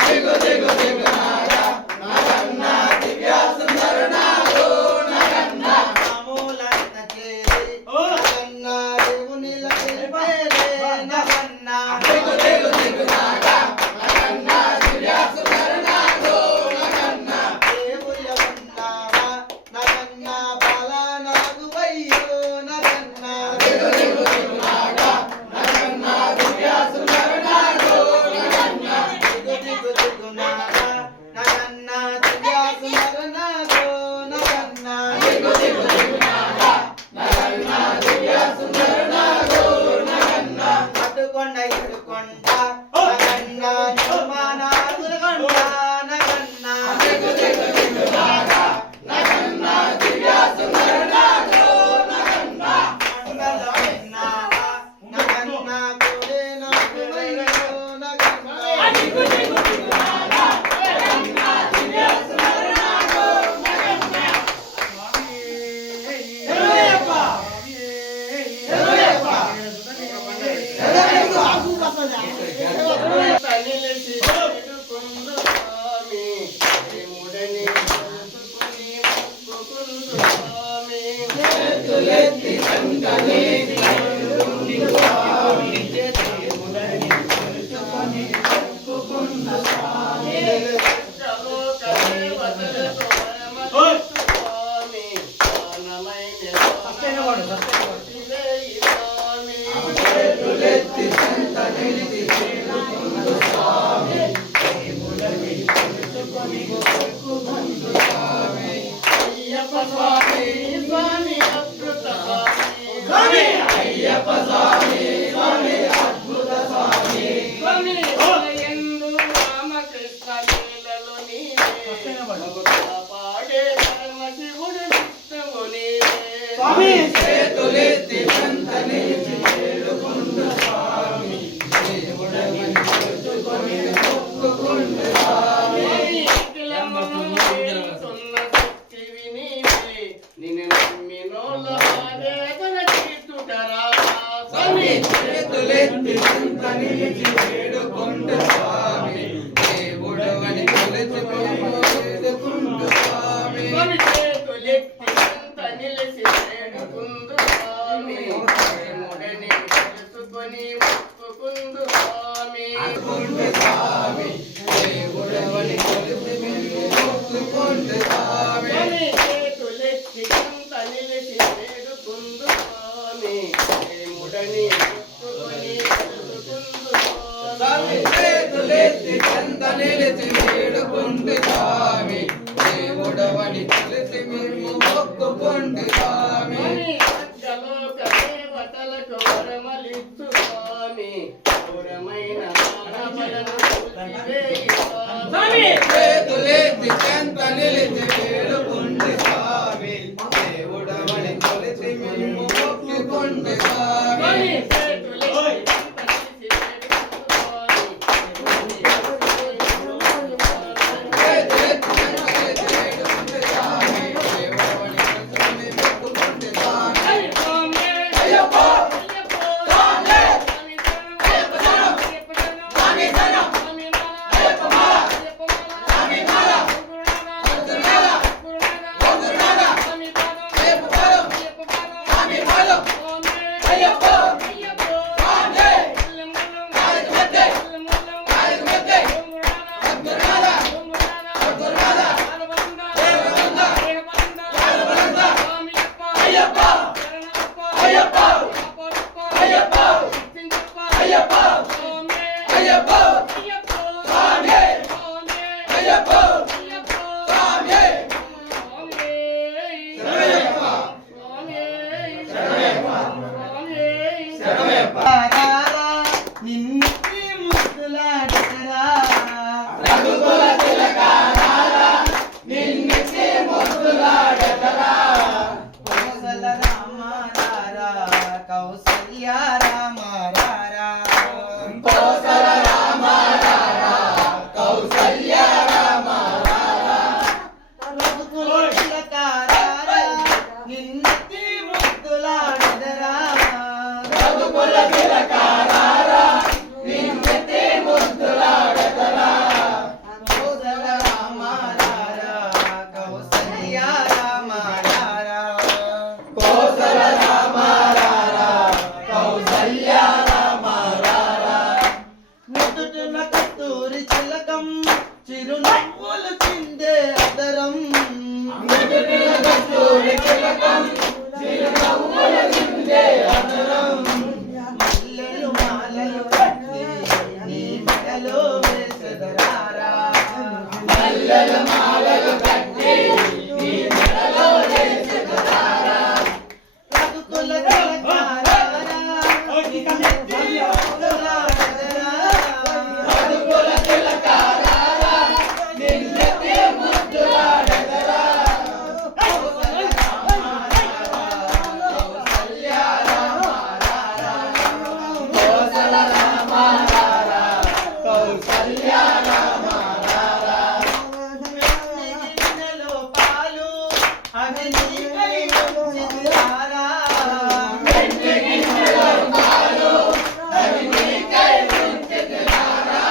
దిగు దిగు దిగునాగా నగన్న దివ్య సుందర నాగో నగన్న మామూలంత స్వామి చేతులెత్తి చెంత నిలిచి వేడుకుంది స్వామి దేవుడవని కొలిచి మేము మొక్కుకుంది స్వామి నిన్నెత్తి ముద్దులాడతరా రఘుకుల తిలకారారా నిన్నెత్తి ముద్దులాడతరా కోసల రామారారా కౌసల్య రామారారా కోసల రామారారా కౌసల్య రామారారా రఘుకుల తిలకారారా నిన్నెత్తి ముద్దులాడతరా రఘుకుల తిలకారారా నిన్నెత్తి ముద్దులాడతరా కోసల రామారారా కౌసల్య రామారారా కోసల రామారారా కౌసల్య రామారారా నుదుటిన కస్తూరి చిలకం చిరునవ్వులు చిందే అదరం నుదుటిన కస్తూరి తిలకం చిరునవ్వుల చిందే అదరం మల్లెలు మాలలు కట్టి నీ మెడలో వేసెదరారా మల్లెల మాలలు కట్టి నీ మెడలో వేసెదరారా రఘుకుల తిలకారారా నిన్నెత్తి ముద్దులాడెదరా. రఘుకుల తిలకారారా నిన్నెత్తి ముద్దులాడెదరా కోసల రామారారా కోసల రామారారా కౌసల్య రామారారా గిన్నెలో పాలు అది నీకై ఉంచితిరారా. వెండి గిన్నెలో పాలు అవి నీకై ఉంచితిరారా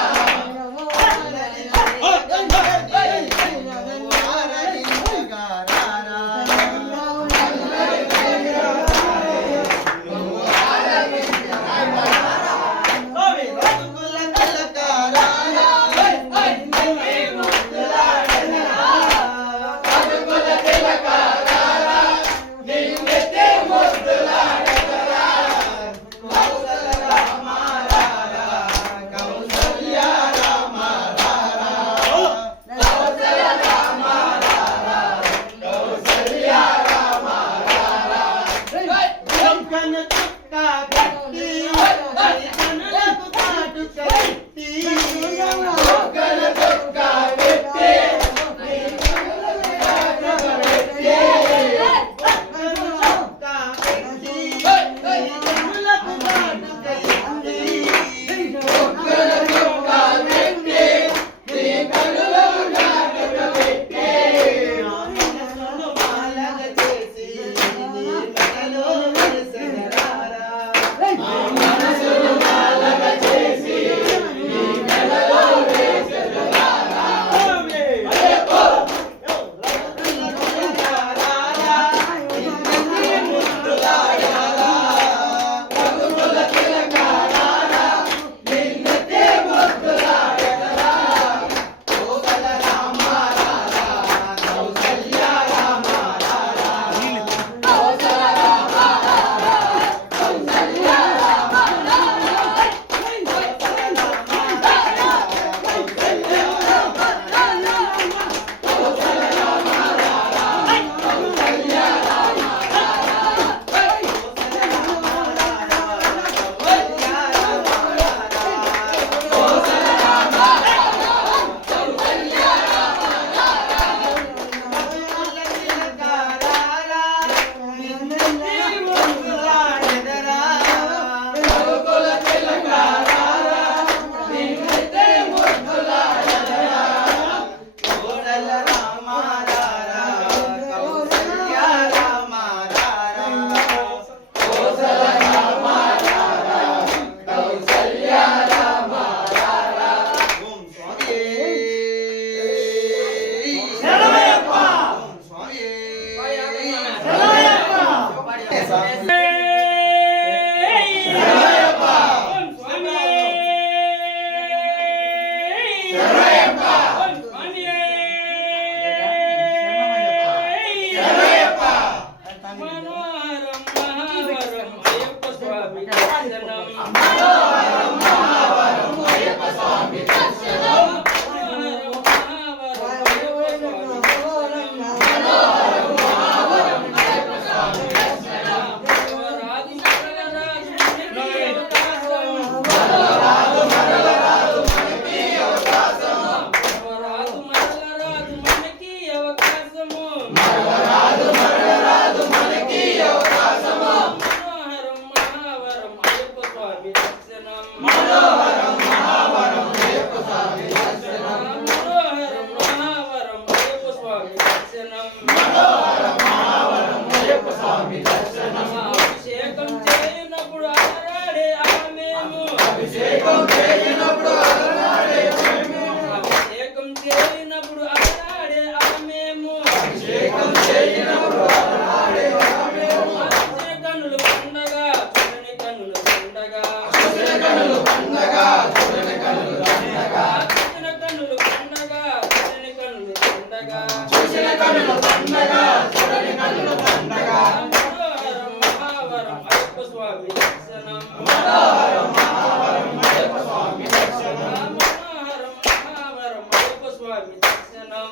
స్వామి దర్శనం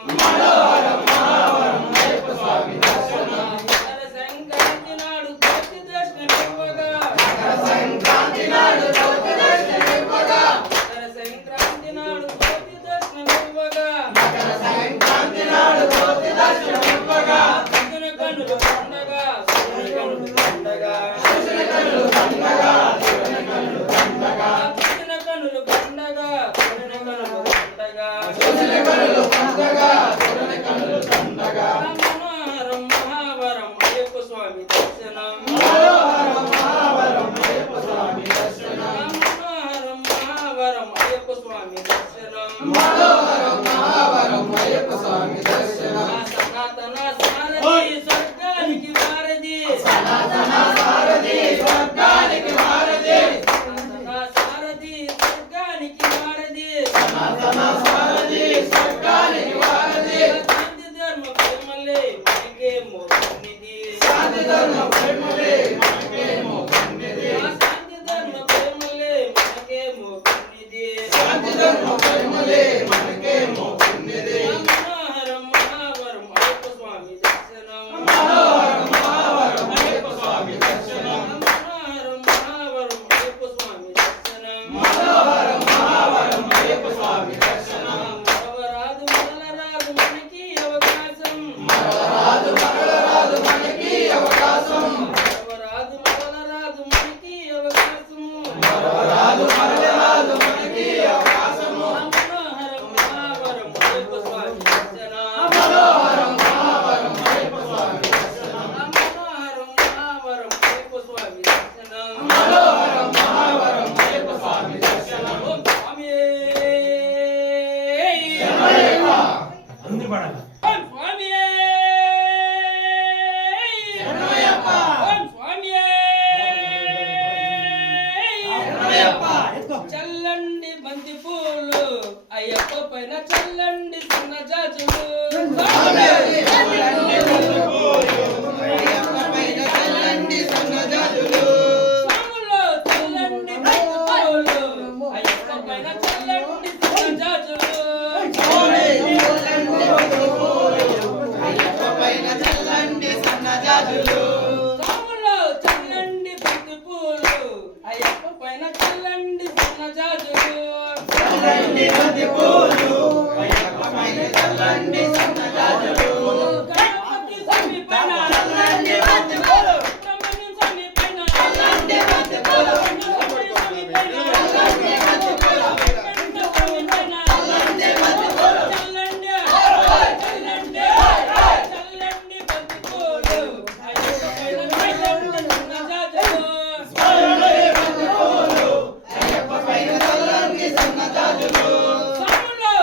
సంక్రాంతి నాడు జ్యోతి దర్శనమివ్వగా సంక్రాంతి నాడు జ్యోతి దర్శనమివ్వగా కన్నుల కన్నులు పండగా మనోహరం మహావరం అయ్యప్ప స్వామి దర్శనం మనోహరం మహావరం అయ్యప్ప స్వామి దర్శనం సనాతన సారథి స్వర్గానికి వారధి సనాతన సారథి స్వర్గానికి వారధి శాంతి ధర్మ ప్రేమలే మనకే మోక్షనిధి శాంతి ధర్మ ప్రేమలే మనకే మోక్షనిధి మనోహరం మహావరం అయ్యప్ప స్వామి దర్శనం మనోహరం మహావరం అయ్యప్ప స్వామి దర్శనం మరవరాదు మరలరాదు మనకి అవకాశం మరవరాదు మరలరాదు మనకి అవకాశం మనోహరం మహావరం అయ్యప్ప స్వామి దర్శనం మనోహరం మహావరం అయ్యప్ప స్వామి దర్శనం ఓం స్వామియే అందరూ పాడాలి. ఓం స్వామియే ఓం స్వామియే ఎత్తుకో. చల్లండి బంతి పూలు అయ్యప్ప పైన చల్లండి సన్న జాజులు స్వాములో చల్లండి బంతి పూలు అయ్యప్ప పైన చల్లండి సన్న జాజులు స్వాములో చల్లండి బంతి పూలు అయ్యప్ప పైన చల్లండి సన్న జాజులు గణపతి స్వామి పైన చల్లండి బంతి పూలు సుబ్రహ్మణ్యం స్వామి పైన చల్లండి బంతి పూలు స్వామి పైన చల్లండి బంతి పూలు స్వామి పైన చల్లండి బంతి పూలు చల్లండి బంతి పూలు అయ్యప్ప పైన చల్లండి సన్న జాజులు స్వాములో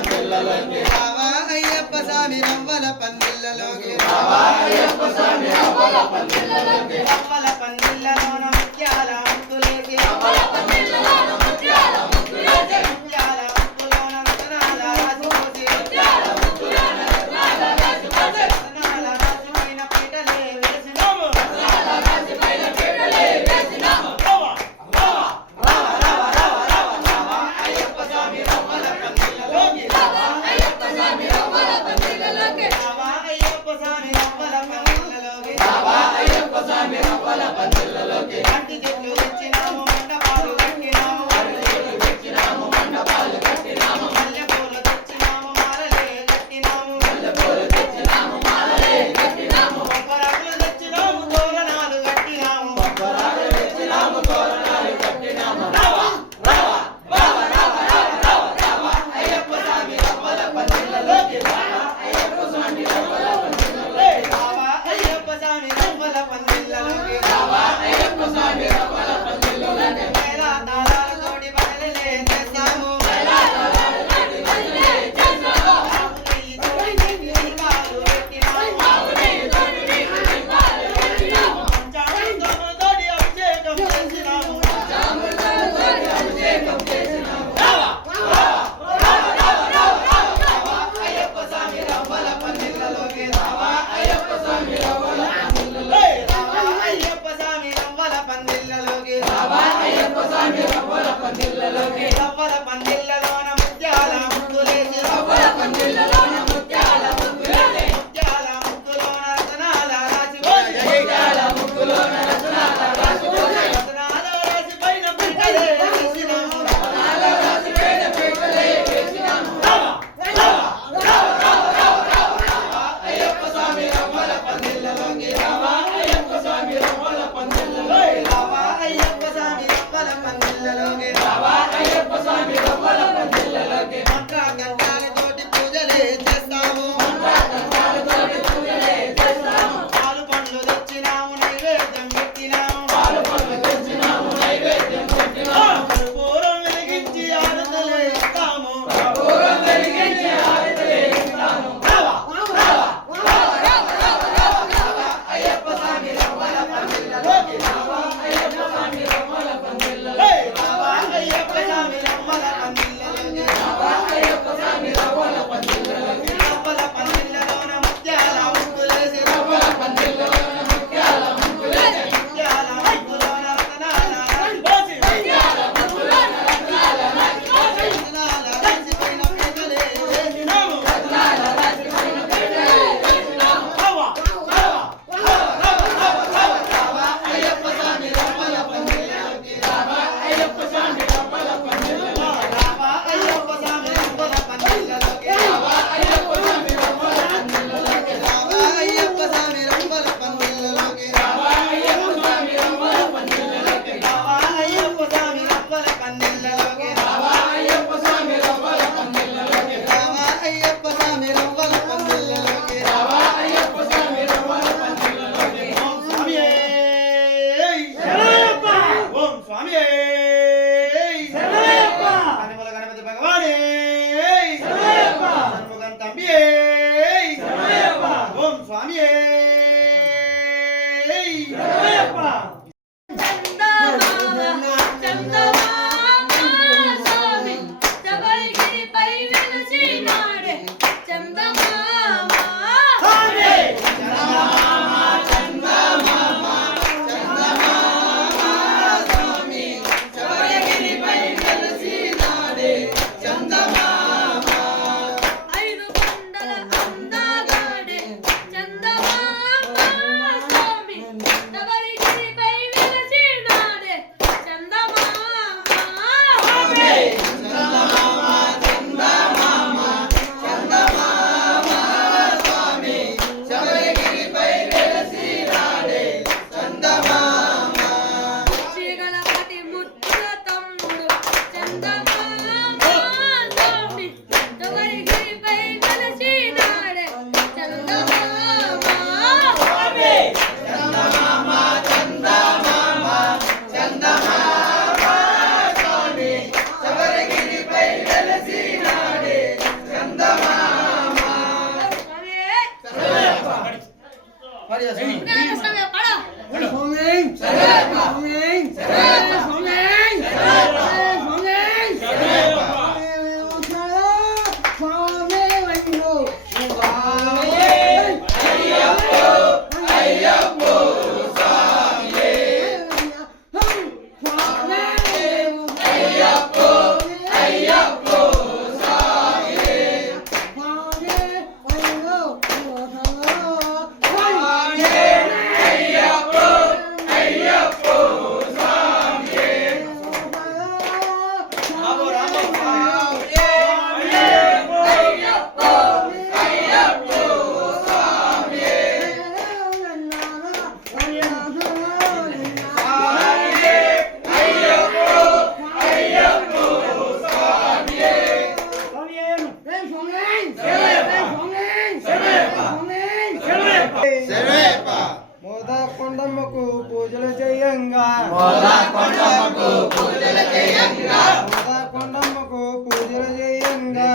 పందిళ్ళలోకి రావా అయ్యప్ప స్వామి రవ్వల పందిళ్ళలోకి రవ్వల పందిళ్ళలోకి రవ్వల పందిళ్ళలోన ముత్యాల ముక్కులేసి ముత్యాల ముక్కులోన రతనాల రాసిపోసి రతనాల రాసిపోయిన పీటలే వేసినాము అయ్యప్ప స్వామి రవ్వల పందిళ్ళలోకి రావా అయ్యప్ప స్వామి రవ్వల పందిళ్ళలోకి అంటి చెట్లు తెచ్చినాము మండపాలు కట్టినాము మల్లె పూలు తెచ్చినాము మాలలే కట్టినాము కొబ్బరాకులు తెచ్చినాము తోరణాలు కట్టినాము అయ్యప్ప స్వామి రవ్వల పందిళ్ళలోకి రావా అయ్యప్ప స్వామి రవ్వల పందిళ్ళలోకి మేళా తాళాలతోటి బయలులే చేస్తాము ఆవు నెయ్యి తోటి దీపాలు పెట్టినాము పంచామృతముతోటి అభిషేకం చేసినాము అయ్యప్ప స్వామి రవ్వల పందిళ్ళలోకి రావా అయ్యప్ప స్వామి రవ్వల పందిళ్ళలోకి రవ్వల పందిళ్ళలోన ముత్యాల ముగ్గులేసి ముత్యాల ముగ్గులోన రతనాల రాసిపోసి రతనాల రాసిపోయిన పీటలే వేసినాము అయ్యప్ప స్వామి రవ్వల పందిళ్ళలోకి రావా అయ్యప్ప స్వామి రవ్వల పందిళ్ళలోకి రావా అయ్యప్ప స్వామి రవ్వల పందిళ్ళలోకి మంత్ర గంధాలతోటి పూజలే చేస్తాము పాలు పండ్లు తెచ్చినాము నైవేద్యం పెట్టినాము కర్పూరం వెలిగించి ఆరతులే ఇస్తాము అయ్యప్ప స్వామి రవ్వల పందిళ్ళలోకి రావా అయ్యప్ప స్వామి రవ్వల పందిళ్ళలోకి రావా అయ్యప్ప స్వామి రవ్వల పందిళ్ళలోకి రావా అయ్యప్ప స్వామి కొండమ్మకు పూజలు చేయంగా కొండమ్మకు పూజలు చేయంగా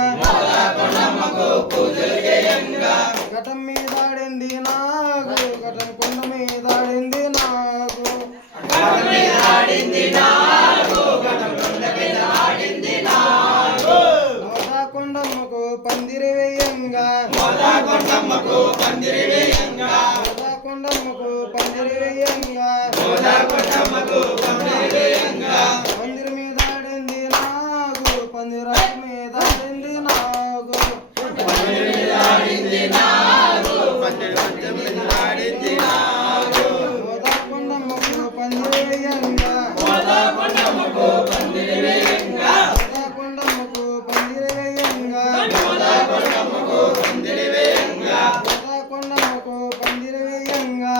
కొండమ్మకు పూజలు చేయంగా ఘటం మీద ఆడింది నాగు ఘటం కొండ మీద ఆడింది నాగు ఆడింది నాగు కొండ మీద ఆడింది నాగు కొండమ్మకు పందిరి వేయంగా కొండమ్మకు పందిరి వేయంగా కొండమ్మకు పందిరి వేయంగా కొండమ్మకు పందిరి వేయంగా పందిరి మీద ఆడింది నాగు పందిరాకు మీద ఆడింది నాగు పందిరి మీద ఆడింది నాగు పందిరి మీద ఆడింది నాగు కొండమ్మకు పందిరి వేయంగా కొండమ్మకు పందిరి వేయంగా కొండమ్మకు పందిరి వేయంగా కొండమ్మకు పందిరి వేయంగా కొండమ్మకు పందిరి వేయంగా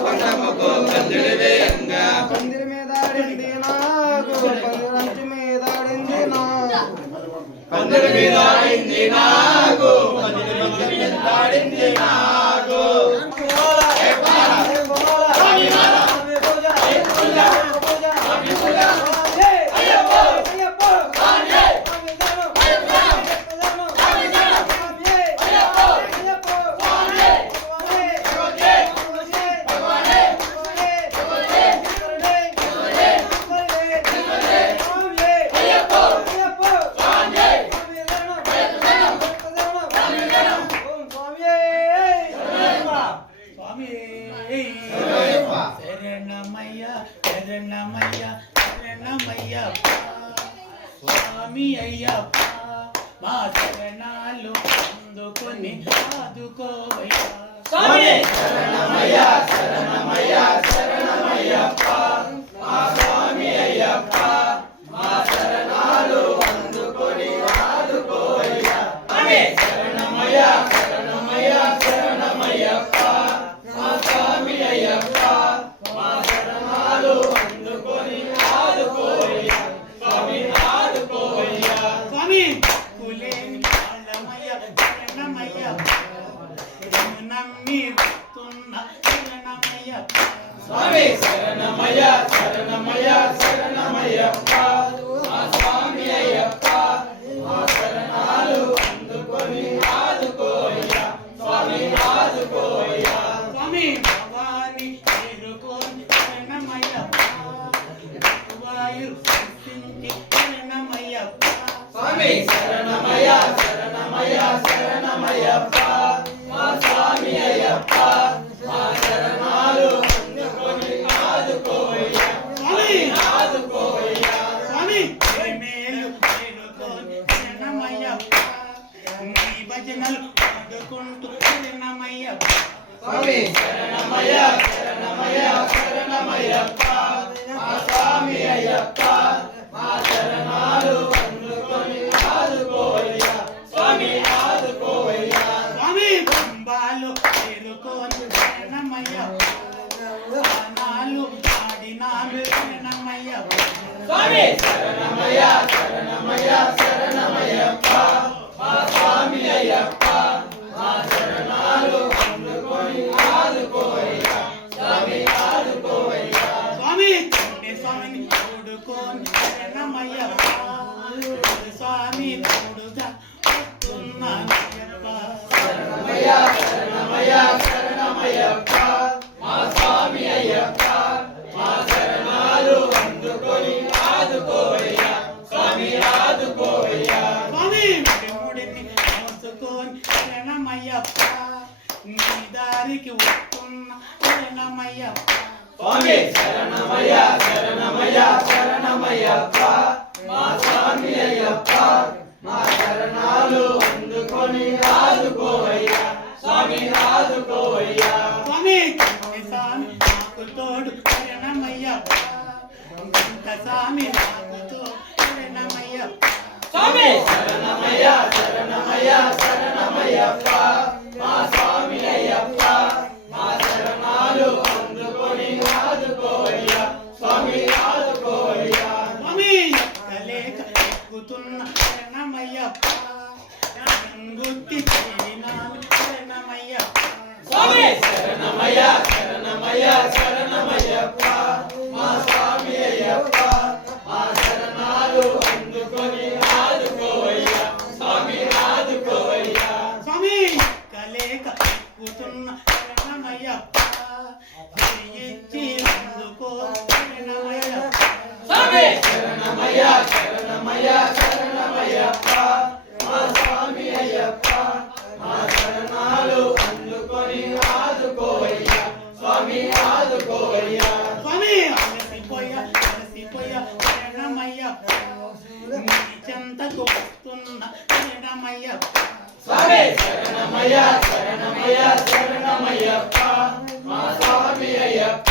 కొండమ్మకు పందిరి వేయంగా పందిరి మీద ఆడింది నాగు పందిరంచు మీద ఆడింది నాగు పందిరి మీద ఆడింది నాగు పందిరి మీద ఆడింది నాగు శరణమయ్య శరణమయ్య శరణమయ్యప్ప స్వామి అయ్యప్ప మా శరణాలు అందుకొని ఆదుకోవయ్యా స్వామి శరణమయ్య శరణమయ్య శరణమయ్యప్ప మా స్వామి అయ్యప్ప మా శరణాలు అందుకొని ఆదుకోవయ్యా శరణమయ్య శరణమయ్య శరణమయ్యప్ప మా స్వామి అయ్యప్ప మా శరణాలు అందుకొని ఆదుకోవయ్యా స్వామి ఆదుకోవయ్యా స్వామి కులేని కాలమయ్య శరణమయ్యప్ప నమ్మి వస్తున్న శరణమయ్యప్ప స్వామి శరణమయ్య శరణమయ్య శరణమయ్యప్ప మా స్వామి అయ్యప్ప మా శరణాలు అందుకొని ఆదుకోవయ్యా స్వామి ఆదుకోవయ్యా స్వామి భవాని చేరుకోని శరణమయ్యప్ప వాయు సృష్టించి శరణమయ్యప్ప స్వామి శరణమయ్య శరణమయ్య శరణమయ్యప్ప మా స్వామి అయ్యప్ప మా శరణాలు అందుకొని ఆదుకోవయ్యా స్వామి ఆదుకోవయ్యా స్వామి మేలు చేరుకోని శరణమయ్యప్ప నీ భజనలు పాడుకుంటూ శరణమయ్యప్ప స్వామి శరణమయ్య శరణమయ్య శరణమయ్యప్ప మా స్వామి అయ్యప్ప మా శరణాలు అందుకొని ఆదుకోవయ్యా స్వామి ఆదుకోవయ్యా స్వామి కుంభాలు చేరుకోని శరణమయ్యప్ప నాలు ఆడినాలు శరణమయ్యప్ప స్వామి శరణమయ్య శరణమయ్య శరణమయ్యప్ప మా స్వామి అయ్యప్ప మా శరణాలు అందుకొని ఆదుకోవయ్యా స్వామి ఆదుకోవయ్యా స్వామి కొండే స్వామిని తోడుకోని శరణమయ్యప్ప స్వామి తోడుగా వస్తున్నానయ్యప్ప శరణమయ్య శరణమయ్య శరణమయ్యప్ప మా స్వామి అయ్యప్ప మా శరణాలు అందుకొని ఆదుకోవయ్యా స్వామి ఆదుకోవయ్యా స్వామి ముడిని మోసుకొని శరణమయ్యప్ప నీ దారికి వస్తున్న శరణమయ్యప్ప స్వామి శరణమయ్య శరణమయ్య శరణమయ్యప్ప మా స్వామి అయ్యప్ప మా శరణాలు అందుకొని ఆదుకోవయ్యా స్వామి ఆదుకోవయ్యా స్వామి కొండే స్వామి నాకు తోడు శరణమయ్యప్ప గంట స్వామి నాకు తోడు శరణమయ్యప్ప స్వామి శరణమయ్య శరణమయ్య శరణమయ్యప్ప మా స్వామి అయ్యప్ప మా శరణాలు అందుకొని ఆదుకోవయ్యా స్వామి ఆదుకోవయ్యా స్వామి ఎక్కలేక ఎక్కుతున్న శరణమయ్యప్ప గుర్తి చేరినాను శరణమయ్యప్ప స్వామి శరణమయ్య శరణమయ్య శరణమయ్యప్ప మా స్వామి శరణమయ్య శరణమయ్యప్ప మా స్వామి అయ్యప్ప మా శరణాలు అందుకొని ఆదుకోవయ్యా స్వామి ఆదుకోవయ్యా స్వామి అలసిపోయా శరణమయ్యప్ప నీ చెంతకు వస్తున్న శరణమయ్యప్ప స్వామి శరణమయ్య శరణమయ్య శరణమయ్యప్ప మా స్వామి అయ్యప్ప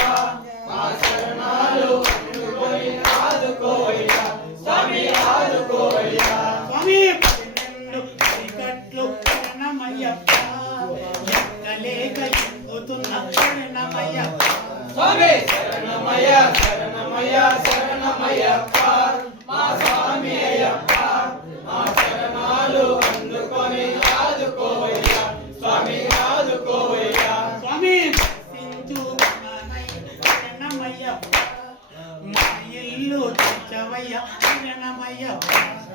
మా శరణాలు అందుకొని ఆదుకోవయ్యా స్వామి ఆదుకోవయ్యా స్వామి 12 చీకట్లు శరణమయ్యప్ప ఎక్కలేక ఎగుతున్న శరణమయ్యప్ప స్వామి శరణమయ్య శరణమయ్య శరణమయ్యప్ప మా స్వామి అయ్యప్ప మా శరణాలు అందుకొని ఆదుకోవయ్యా స్వామి ఆదుకోవయ్యా స్వామి సించు శరణమయ్యప్ప మా ఇల్లు తెచ్చవయ్య శరణమయ్యప్ప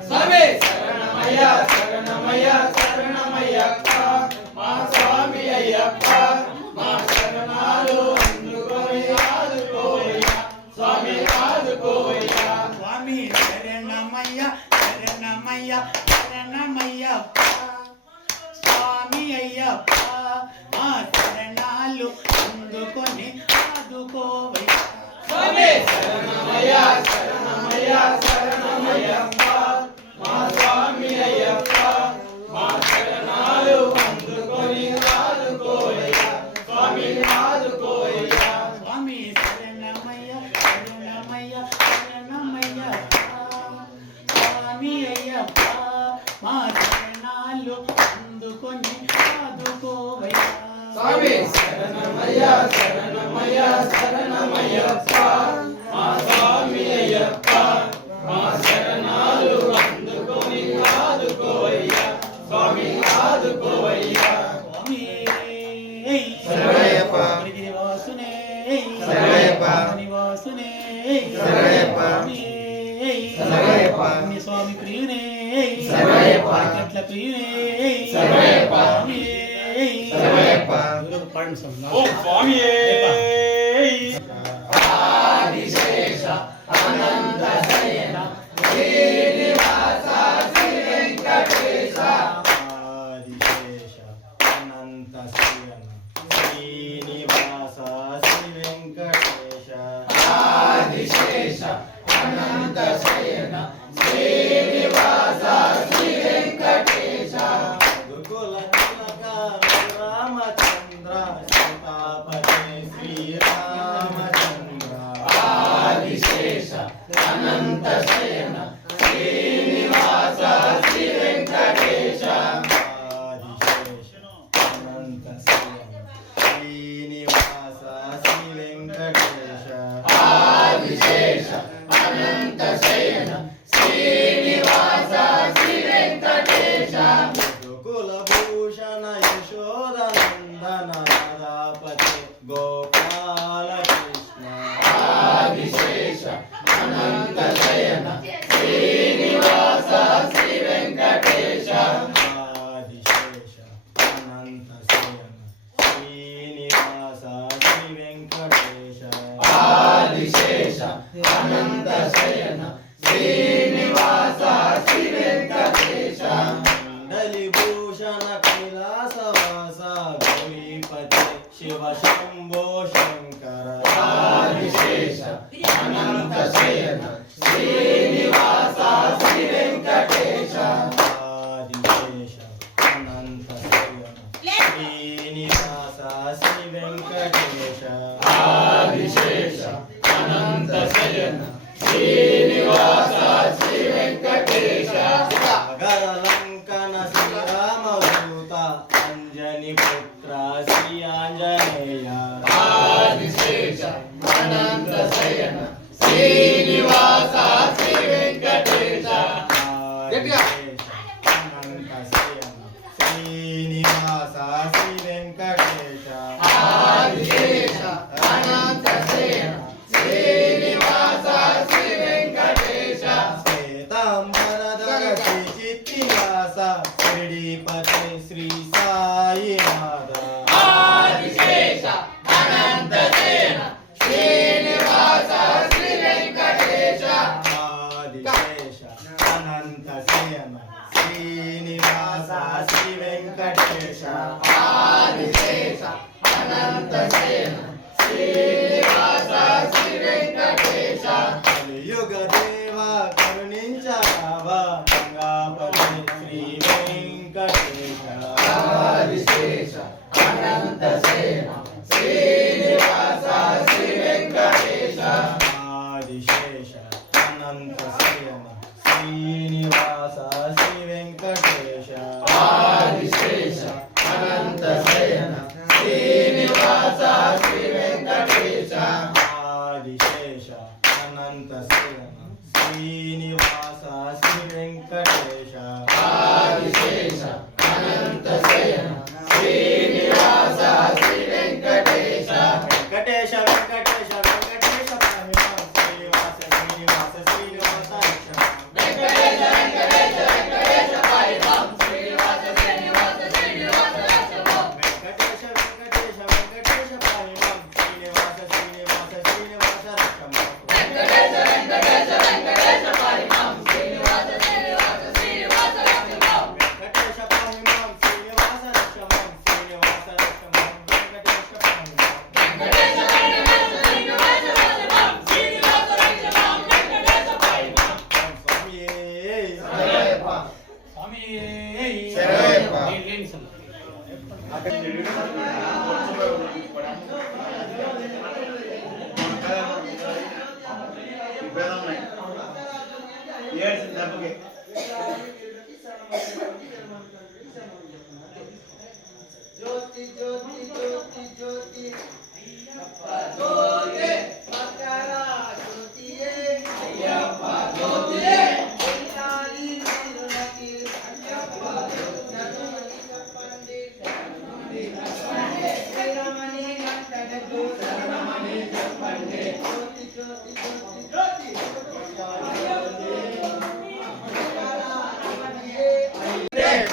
స్వామి శరణమయ్య శరణమయ్య శరణమయ్యప్ప మా స్వామి అయ్యప్ప మా శరణాలు అందుకొని ఆదుకోవయ్యా స్వామి ఆదుకోవయ్యా స్వామి శరణమయ్య శరణమయ్య శరణమయ్యప్ప స్వామి అయ్యప్ప మా శరణాలు అందుకొని ఆదుకోవయ్యా స్వామి శరణమయ్య శరణమయ్య శరణమయ్యప్ప మా స్వామి అయ్యప్ప మా శరణాలు అందుకొని ఆదుకోవయ్యా స్వామి ఆదుకోవయ్యా స్వామి శరణమయ్య శరణమయ్య శరణమయ్యప్ప స్వామి అయ్యప్ప మా శరణాలు అందుకొని ఆదుకోవయ్యా స్వామి శరణమయ్య శరణమయ్య శరణమయ్యప్ప మా స్వామి అయ్యప్ప మా శరణాలు అందుకొని ఆదుకోవయ్యా స్వామి ఆదుకోవయ్యా స్వామి శరణమయ్యప్ప. గిరివాసునే శరణమయ్యప్ప. నివాసునే శరణమయ్యప్ప. శరణమయ్యప్ప. మీ స్వామి ప్రియునే శరణమయ్యప్ప. అట్ల ప్రియునే శరణమయ్యప్ప. శరణమయ్యప్ప. పాడండి స్వామి. ఓం స్వామియే ఆదిశేష అనంత శయన శ్రీనివాస శ్రీ వెంకటేశ ఆదిశేష అనంత శయన శ్రీనివాస శ్రీ వెంకటేశ ఆదిశేష అనంత శయన శ్రీనివాస శ్రీ వెంకటేశ రఘుకుల తిలక రామచంద్ర సీతాపతే శ్రీరామచంద్ర ఆదిశేష అనంత శయన శ్రీనివాస శ్రీ వెంకటేశ ఆదిశేష అనంత శయన శ్రీనివాస శ్రీ వెంకటేశ ఆదిశేష అనంత శయన శ్రీనివాస శ్రీ వెంకటేశ కులభూషణ యశోదనందన రాధాపతి గోపాల కృష్ణ ఆదిశేష అనంత శయన శ్రీనివాస శ్రీ వెంకటేశ ఆదిశేష అనంత శయన శ్రీనివాస శ్రీ వెంకటేశ ఆదిశేష అనంత శయన శ్రీనివాస శ్రీ వెంకటేశ మండలిభూషణ కైలాసవాస గౌరీపతి శివ శంభో శంకర ఆదిశేష అనంత శయన శ్రీనివాస శ్రీ వెంకటేశ ఆదిశేష అనంత శయన శ్రీనివాస శ్రీ వెంకటేశ ఆదిశేష అనంత శయన శ్రీనివాస శ్రీ వెంకటేశ సాగర లంకన శ్రీరామదూత అంజని పుత్ర శ్రీ ఆంజనేయ ఆదిశేష అనంత శయన శ్రీనివాస శ్రీ వెంకటేశ ఆదిశేష అనంత శయన శ్రీనివాస శ్రీ వెంకటేశ ఆదిశేష అనంత శయన శ్రీనివాస శ్రీ వెంకటేశ శ్వేతాంబరధర శ్రీ చిత్తివాస శ్రీపతి శ్రీ సాయినాథ ఆదిశేష అనంత శయన శ్రీనివాస శ్రీ వెంకటేశ ఆదిశేష శ్రీనివాస శ్రీ వెంకటేశ ఆదిశేష అనంత సేన శ్రీనివాస శ్రీ వెంకటేశ కలియుగ దేవ కరుణించరావా గంగాపతి శ్రీ వెంకటేశ ఆదిశేష అనంత సేన శ్రీనివాస శ్రీ వెంకటేశ ఆదిశేష అనంత శయన శ్రీనివాస శ్రీ వెంకటేశ ఆదిశేష అనంత సేన శ్రీనివాస శ్రీ వెంకటేశ ఆదిశేష అనంత శయన శ్రీనివాస శ్రీ వెంకటేశ ఆదిశేష అనంత సేన శ్రీనివాస శ్రీ వెంకటేశ వెంకటేశ వెంకటేశ వెంకటేశ పాహిమాం శ్రీనివాస శ్రీనివాస శ్రీనివాస రక్షమాం వెంకటేశ వెంకటేశ వెంకటేశ పాహిమాం శ్రీనివాస శ్రీనివాస శ్రీనివాస రక్షమాం వెంకటేశ వెంకటేశ వెంకటేశ పాహిమాం శ్రీనివాస శ్రీనివాస శ్రీనివాస రక్షమాం వెంకటేశ వెంకటేశ వెంకటేశ పాహిమాం శ్రీనివాస శ్రీనివాస శ్రీనివాస రక్షమాం వెంకటేశ పాహిమాం శ్రీనివాస రక్షమాం శ్రీనివాస రక్షమాం వెంకటేశ పాహిమాం వెంకటేశ వెంకటేశ శ్రీనివాస రక్షమాం శ్రీనివాస రక్షమాం వెంకటేశ పాహిమాం స్వామియే శరణయ్యప్ప స్వామి శరణయ్యప్ప. లేని స్వామి. జ్యోతి జ్యోతి జ్యోతి జ్యోతి జ్యోతి మకర జ్యోతియే అయ్యప్ప జ్యోతియే ఇల్లాలి తిరునకి అయ్యప్ప జ్యోతి చెప్పండి శ్రీరమణి గంటనకు శరణమని చెప్పండి జ్యోతి జ్యోతి జ్యోతి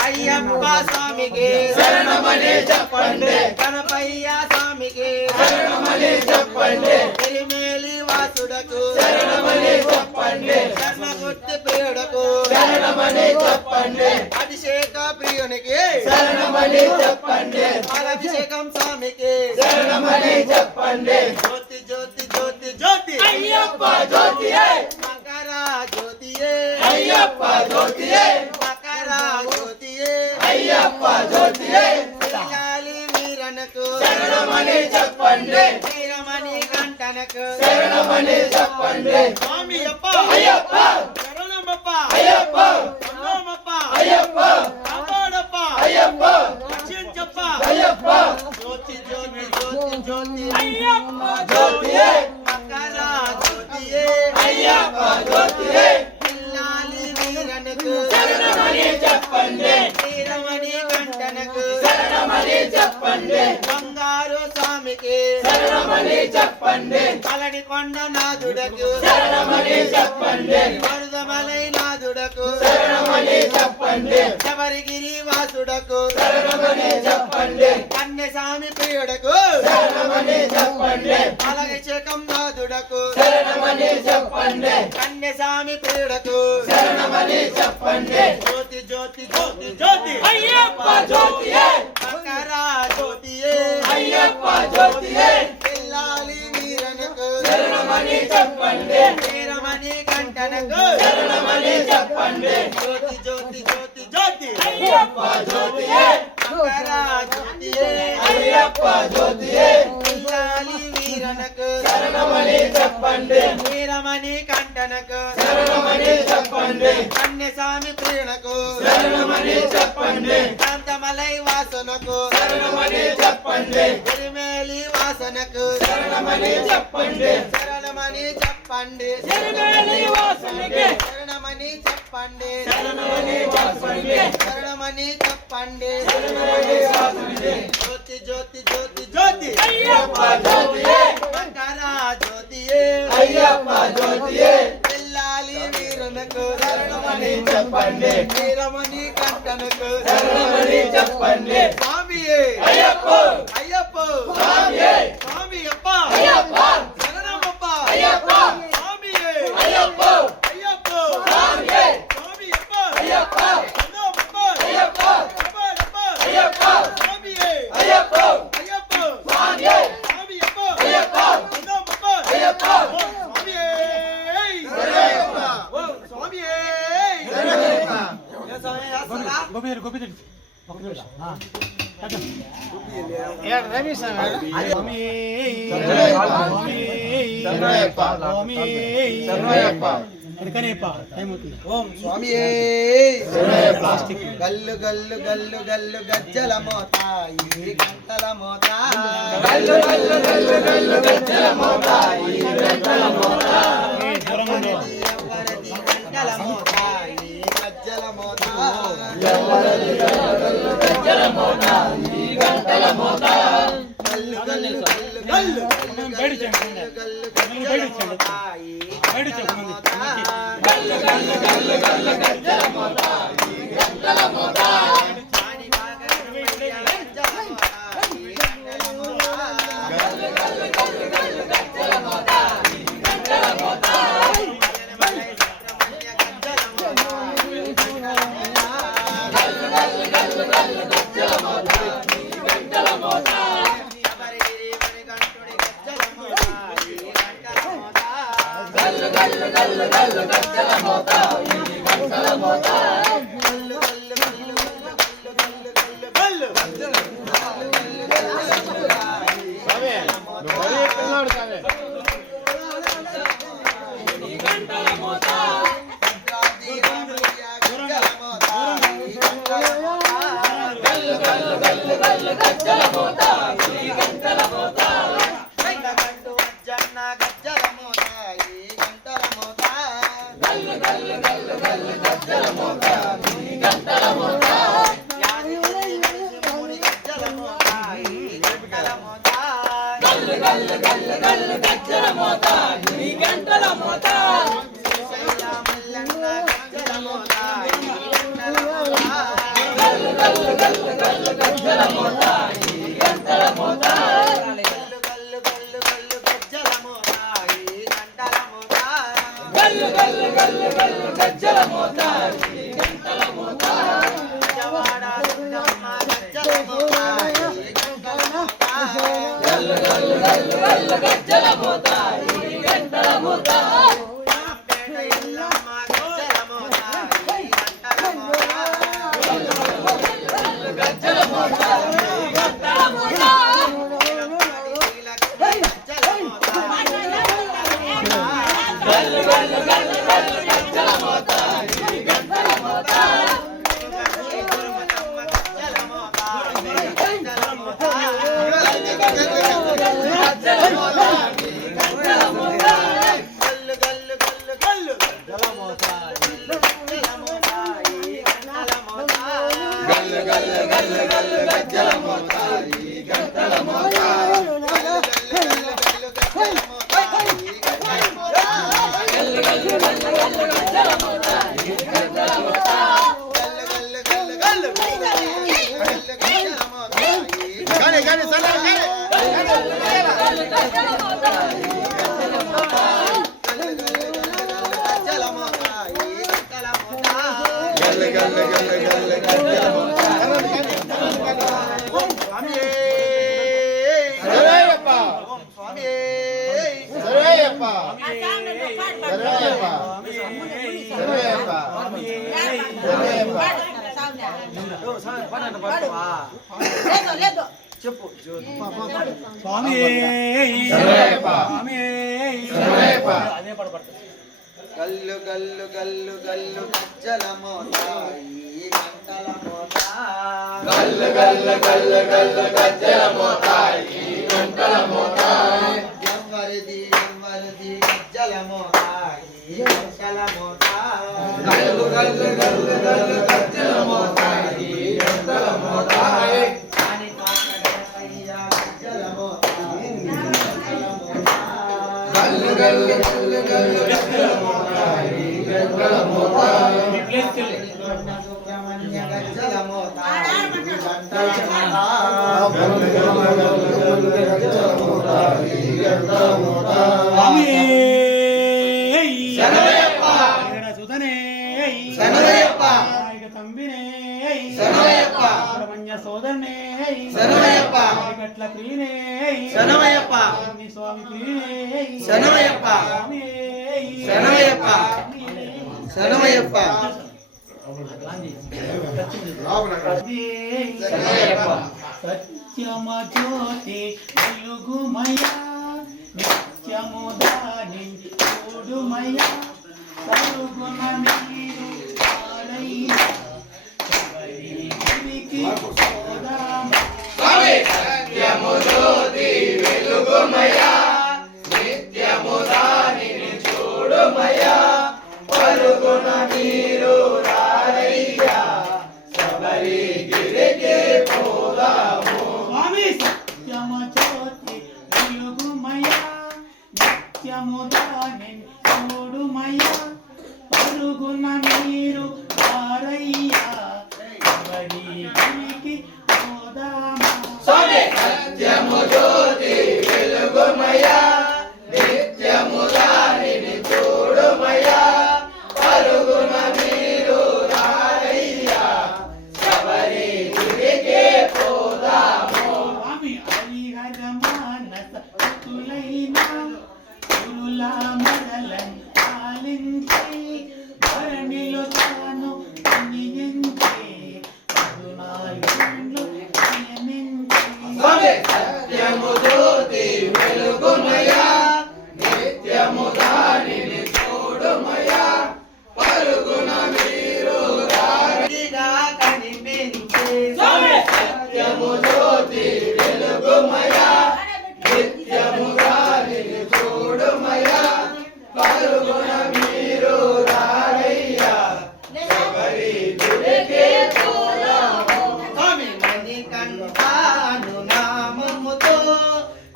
అయ్యప్ప స్వామికి శరణమని చెప్పండి గణపయ్య స్వామికి శరణమని చెప్పండి ఎలిమేలి వాసుడకు శరణమని చెప్పండి శరణగుర్తి ప్రియుడకు శరణమని చెప్పండి అభిషేక ప్రియునికి శరణమని చెప్పండి అభిషేకం స్వామికి శరణమని చెప్పండి జ్యోతి జ్యోతి జ్యోతి జ్యోతి అయ్యప్ప జ్యోతియే మకర జ్యోతియే అయ్యప్ప జ్యోతియే మకర జ్యోతియే అయ్యప్ప జ్యోతియే ఇల్లాలి వీరనకు శరణమని చెప్పండి వీరమణి గంటనకు శరణమని చెప్పండి స్వామి అప్ప అయ్యప్ప శరణమప్ప అయ్యప్ప అన్నమప్ప అయ్యప్ప కాపాడప్ప అయ్యప్ప రక్షించప్ప అయ్యప్ప జ్యోతి జ్యోతి జ్యోతి జ్యోతి అయ్యప్ప జ్యోతియే మకర జ్యోతియే అయ్యప్ప జ్యోతియే ఇల్లాలి వీరనకు శరణమని చెప్పండి వీరమణి గంటనకు శరణమని చెప్పండి బంగారు స్వామికి శరణమని చెప్పండి పళని కొండ నాదుడకు శరణమని చెప్పండి మరుదమలై నాదుడకు శరణమని చెప్పండి శబరిగిరి వాసుడకు శరణమని చెప్పండి కన్యస్వామి ప్రియుడకు శరణమని చెప్పండి అలగశేఖం నాదుడకు శరణమని చెప్పండి కన్యస్వామి ప్రియుడకు శరణమని చెప్పండి జ్యోతి జ్యోతి జ్యోతి జ్యోతి అయ్యప్ప జ్యోతియే మకర జ్యోతియే అయ్యప్ప జ్యోతియే పిల్లాలి వీరనకు శరణమని చెప్పండి వీరమణి గంటనకు శరణమని చెప్పండి జ్యోతి జ్యోతి జ్యోతి జ్యోతి అయ్యప్ప జ్యోతియే మకర జ్యోతియే అయ్యప్ప జ్యోతియే పిల్లాలి వీరనకు శరణమని చెప్పండి వీరమణి కంటనకు శరణమని చెప్పండి కన్యస్వామి ప్రియునకు శరణమని చెప్పండి కాంతమలై వాసనకు శరణమని చెప్పండి ఎరిమేలి వాసనకు శరణమని చెప్పండి శరణమని చెప్పండి శరణమని వాసునికి శరణమని చెప్పండి శరణమని చెప్పండి శరణమని చెప్పండి శరణమని చెప్పండి జ్యోతి జ్యోతి జ్యోతి జ్యోతి అయ్యప్ప జ్యోతియే మకర జ్యోతియే అయ్యప్ప జ్యోతియే పిల్లాలి వీరునకు శరణమని చెప్పండి వీరమణి కంటనకు శరణమని చెప్పండి స్వామియే అయ్యప్ప అయ్యప్ప స్వామియే స్వామి అప్ప అయ్యప్ప శరణమప్ప అయ్యప్ప స్వామియే అయ్యప్ప అయ్యప్ప స్వామియే స్వామి అప్ప అయ్యప్ప శరణమప్ప ఓం స్వామి గల్లు గల్లు గల్లు గల్లు గజ్జల మోత ఈ గంటల మోత గల్లు గల్లు గల్లు గల్లు గజ్జల మోత ఈ గంటల మోత ఎవరది గంటల మోత ఈ గజ్జల మోత ఎవరది గల్లు గజ్జల మోత ఈ గంటల మోత గల్లు గల్లు గల్లు గల్లు గల్లు గల్లు మోత ఈ గంటల మోత గల్లు గల్లు గల్లు గల్లు గజ్జల మోత ఈ గంటల మోత చాని బాగరమయ్య గజ్జల మోత ఈ గంటల మోత గల్లు గల్లు గల్లు గల్లు గజ్జల మోత ఈ గంటల మోత గల్లు గల్లు గల్లు గల్లు గజ్జల మోత ఈ గంటల మోత గల్లు గల్లు గల్లు గల్లు గజ్జల మోత ఈ గంటల మోత గల్లు గల్లు గల్లు గల్లు గజ్జల మోత ఈ గంటల మోత గల్లు గల్లు గల్లు గల్లు గజ్జల మోత ఈ గంటల మోత గల్లు గల్లు గల్లు గల్లు గజ్జల మోత ఈ గంటల మోత గల్లు గల్లు గల్లు గల్లు గజ్జల మోత ఈ గంటల మోత గల్లు గల్లు గల్లు గల్లు గజ్జల మోత ఈ గంటల మోత గల్లు గల్లు గల్లు గల్లు గజ్జల మోత ఈ గంటల మోత గజ్జల మోత ఈ గంటల మోత గల్లు గల్లు గల్లు గల్లు గజ్జల మోత ఈ గంటల మోత గజ్జల మోత ఈ గంటల మోత గల్లు గల్లు గల్లు గల్లు గజ్జల మోత ఈ గంటల మోత గల్లు గల్లు గల్లు గల్లు గజ్జల మోత ఈ గంటల మోత గల్లు గల్లు గల్లు గల్లు గజ్జల మోత సరేయప్ప సరేయప్ప సరేయప్ప చెప్పు స్వామి గల్లు గల్లు గల్లు గల్లు గజ్జల మోత ఈ గంటల మోత గల్లు గల్లు గల్లు గల్లు గజ్జల మోత ఈ గంటల మోత ఎవరిది గజ్జల మోత ఈ గంటల మోత గల్లు గల్లు గల్లు గల్లు గజ్జల మోత ఈ గంటల మోత అని పాకడపయ్య గజ్జల మోత ఈ గంటల మోత గల్లు గల్లు గల్లు గల్లు గజ్జల మోత ఈ గంటల మోత సుబ్రహ్మణ్య గజ్జల మోత ఈ గంటల మోత గల్లు గల్లు గల్లు గల్లు గజ్జల మోత ఈ గంటల మోత శరణయ్యప్ప సుధనే శరణయ్యప్ప తంబినే శరణయ్యప్ప సుబ్రహ్మణ్య సోదరనే శరణయ్యప్ప గట్ల ప్రియనే శరణయ్యప్ప స్వామి ప్రియనే శరణయ్యప్ప శరణయ్యప్ప శరణయ్యప్ప సత్యమ జ్యోతి వెలుగుమయ నిత్యము దాని చూడుమయ సరుగుణ నీరు పాలయ్య శబరిగిరికి పోదామ సత్యము జ్యోతి వెలుగుమయ నిత్యము దానిని చూడుమయ పరుగున నీరు రారయ్యా శబరిగిరికి పోదాము. స్వామి సత్యమ జ్యోతి వెలుగుమయ నిత్యము దాని చూడుమయ పరుగున నీరు పారయ్య శబరిగిరికి పోదామ స్వామి సత్యము జ్యోతి వెలుగుమయ నిత్యము దానిని చూడుమయ పరుగున నీరు రారయ్యా శబరిగిరికి పోదాము. స్వామి హరిహర మానస తులైన గురుల మరలం పాలించి ధరణిలో తాను నియంత్రి పదునాలుగులో నియమించి స్వామి సత్యము జ్యోతి వెలుగుమయ నిత్యము దానిని చూడుమయ పరుగున నీరు రారయ్యా కనిపించే స్వామి సత్యము జ్యోతి వెలుగుమయ నిత్యము దానిని చూడుమయ పరుగున నీరు రారయ్యా శబరిగిరికి పోదాము. స్వామి మణికంఠాను నామముతో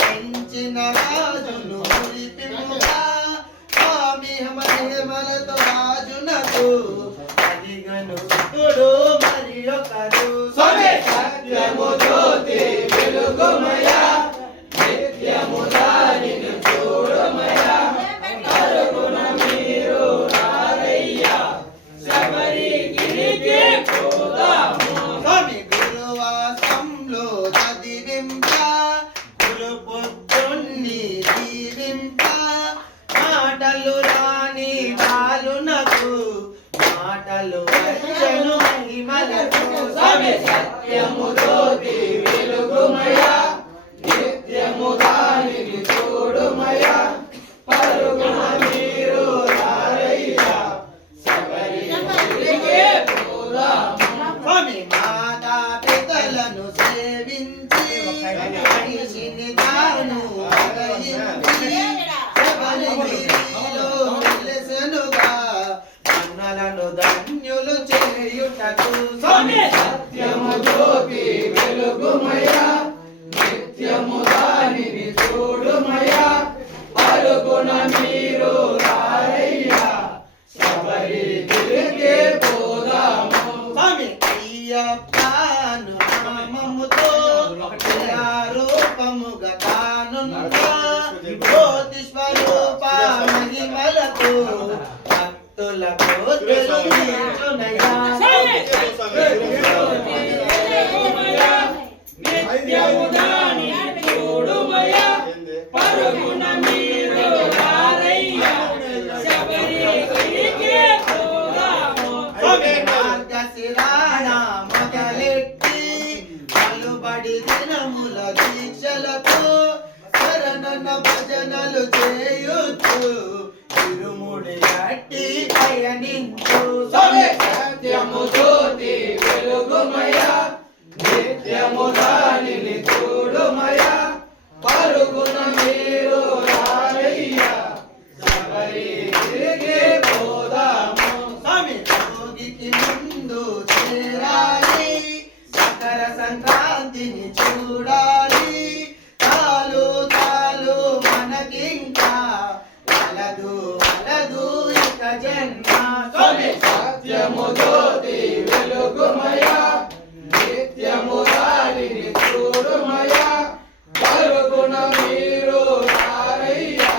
పెంచిన రాజును మురిపిముగా స్వామి మహిమలతో రాజునకు అదిగను సుతుడు మరి ఒకరు స్వామి సత్యము జ్యోతి వెలుగుమయ నిత్యము దానిని చూడుమయ పరుగున నీరు రారయ్యా శబరిగిరికి పోదాము. స్వామి గురువాసంలో చదివింప గురుపుత్రుణ్ణి దీవింప మాటలు రాని బాలునకు మాటలు వచ్చను మహిమలకు స్వామి సత్యము జ్యోతి వెలుగుమయ నిత్యము దానిని చూడుమయ పరుగున నీరు రారయ్యా శబరిగిరికి పోదాము. స్వామి మాతా పితలను సేవించి మనిషిని తాను అరయించి శబరిగిరిలో వెలసెనుగా అన్నలను ధన్యులు చేయుటకు స్వామి సత్యము జ్యోతి వెలుగుమయ నిత్యము దానిని చూడుమయ పరుగున నీరు రారయ్యా శబరిగిరికి పోదాము. స్వామి అయ్యప్పను నామముతో రూపముగా తానున్నా జ్యోతి స్వరూప మహిమలతో భక్తులకు తెలుగునయ్యా స్వామి జ్యోతి వెలుగుమయ నిత్యము దానిని చూడుమయ పరుగున నీరు రారయ్యా శబరిగిరికి పోదాము. స్వామి మార్గశిరాన మొదలెట్టి పలుబడి దినముల దీక్షలతో శరణన భజనలు చేయుచు తిరుముడి కట్టి పయనించు స్వామి సత్యము జ్యోతి వెలుగుమయ నిత్యము దానిని చూడుమయ పరుగున నీరు రారయ్యా శబరిగిరికి పోదాము. స్వామి భోగికి ముందు చేరాలి మకర సంక్రాంతిని చూడాలి తాలు తాలు మనకింకా వలదు వలదు ఇక జన్మ స్వామి సత్యము జ్యోతి వెలుగుమయ నిత్యము దానిని చూడుమయ పరుగున నీరు రారయ్యా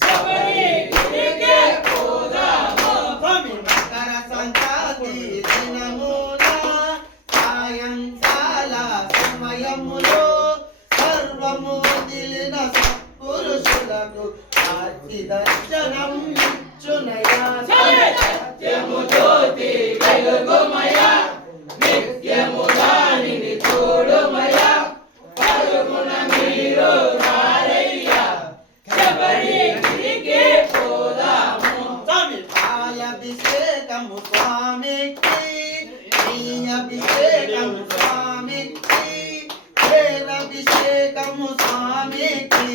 శబరిగిరికి పోదాము. స్వామి మకర సంక్రాంతి దినమున సాయంకాల సమయములో సర్వము వదిలిన సత్పురుషులకు ఆర్తి దర్శనం ఇచ్చునయా స్వామి సత్యము జ్యోతి వెలుగుమయా నిత్యము దానిని చూడుమయా పరుగున మీరు రారయ్యా శబరిగిరికి పోదాము స్వామి పాలాభిషేకము స్వామికి నీ అభిషేకము స్వామికి తేలాభిషేకము స్వామికి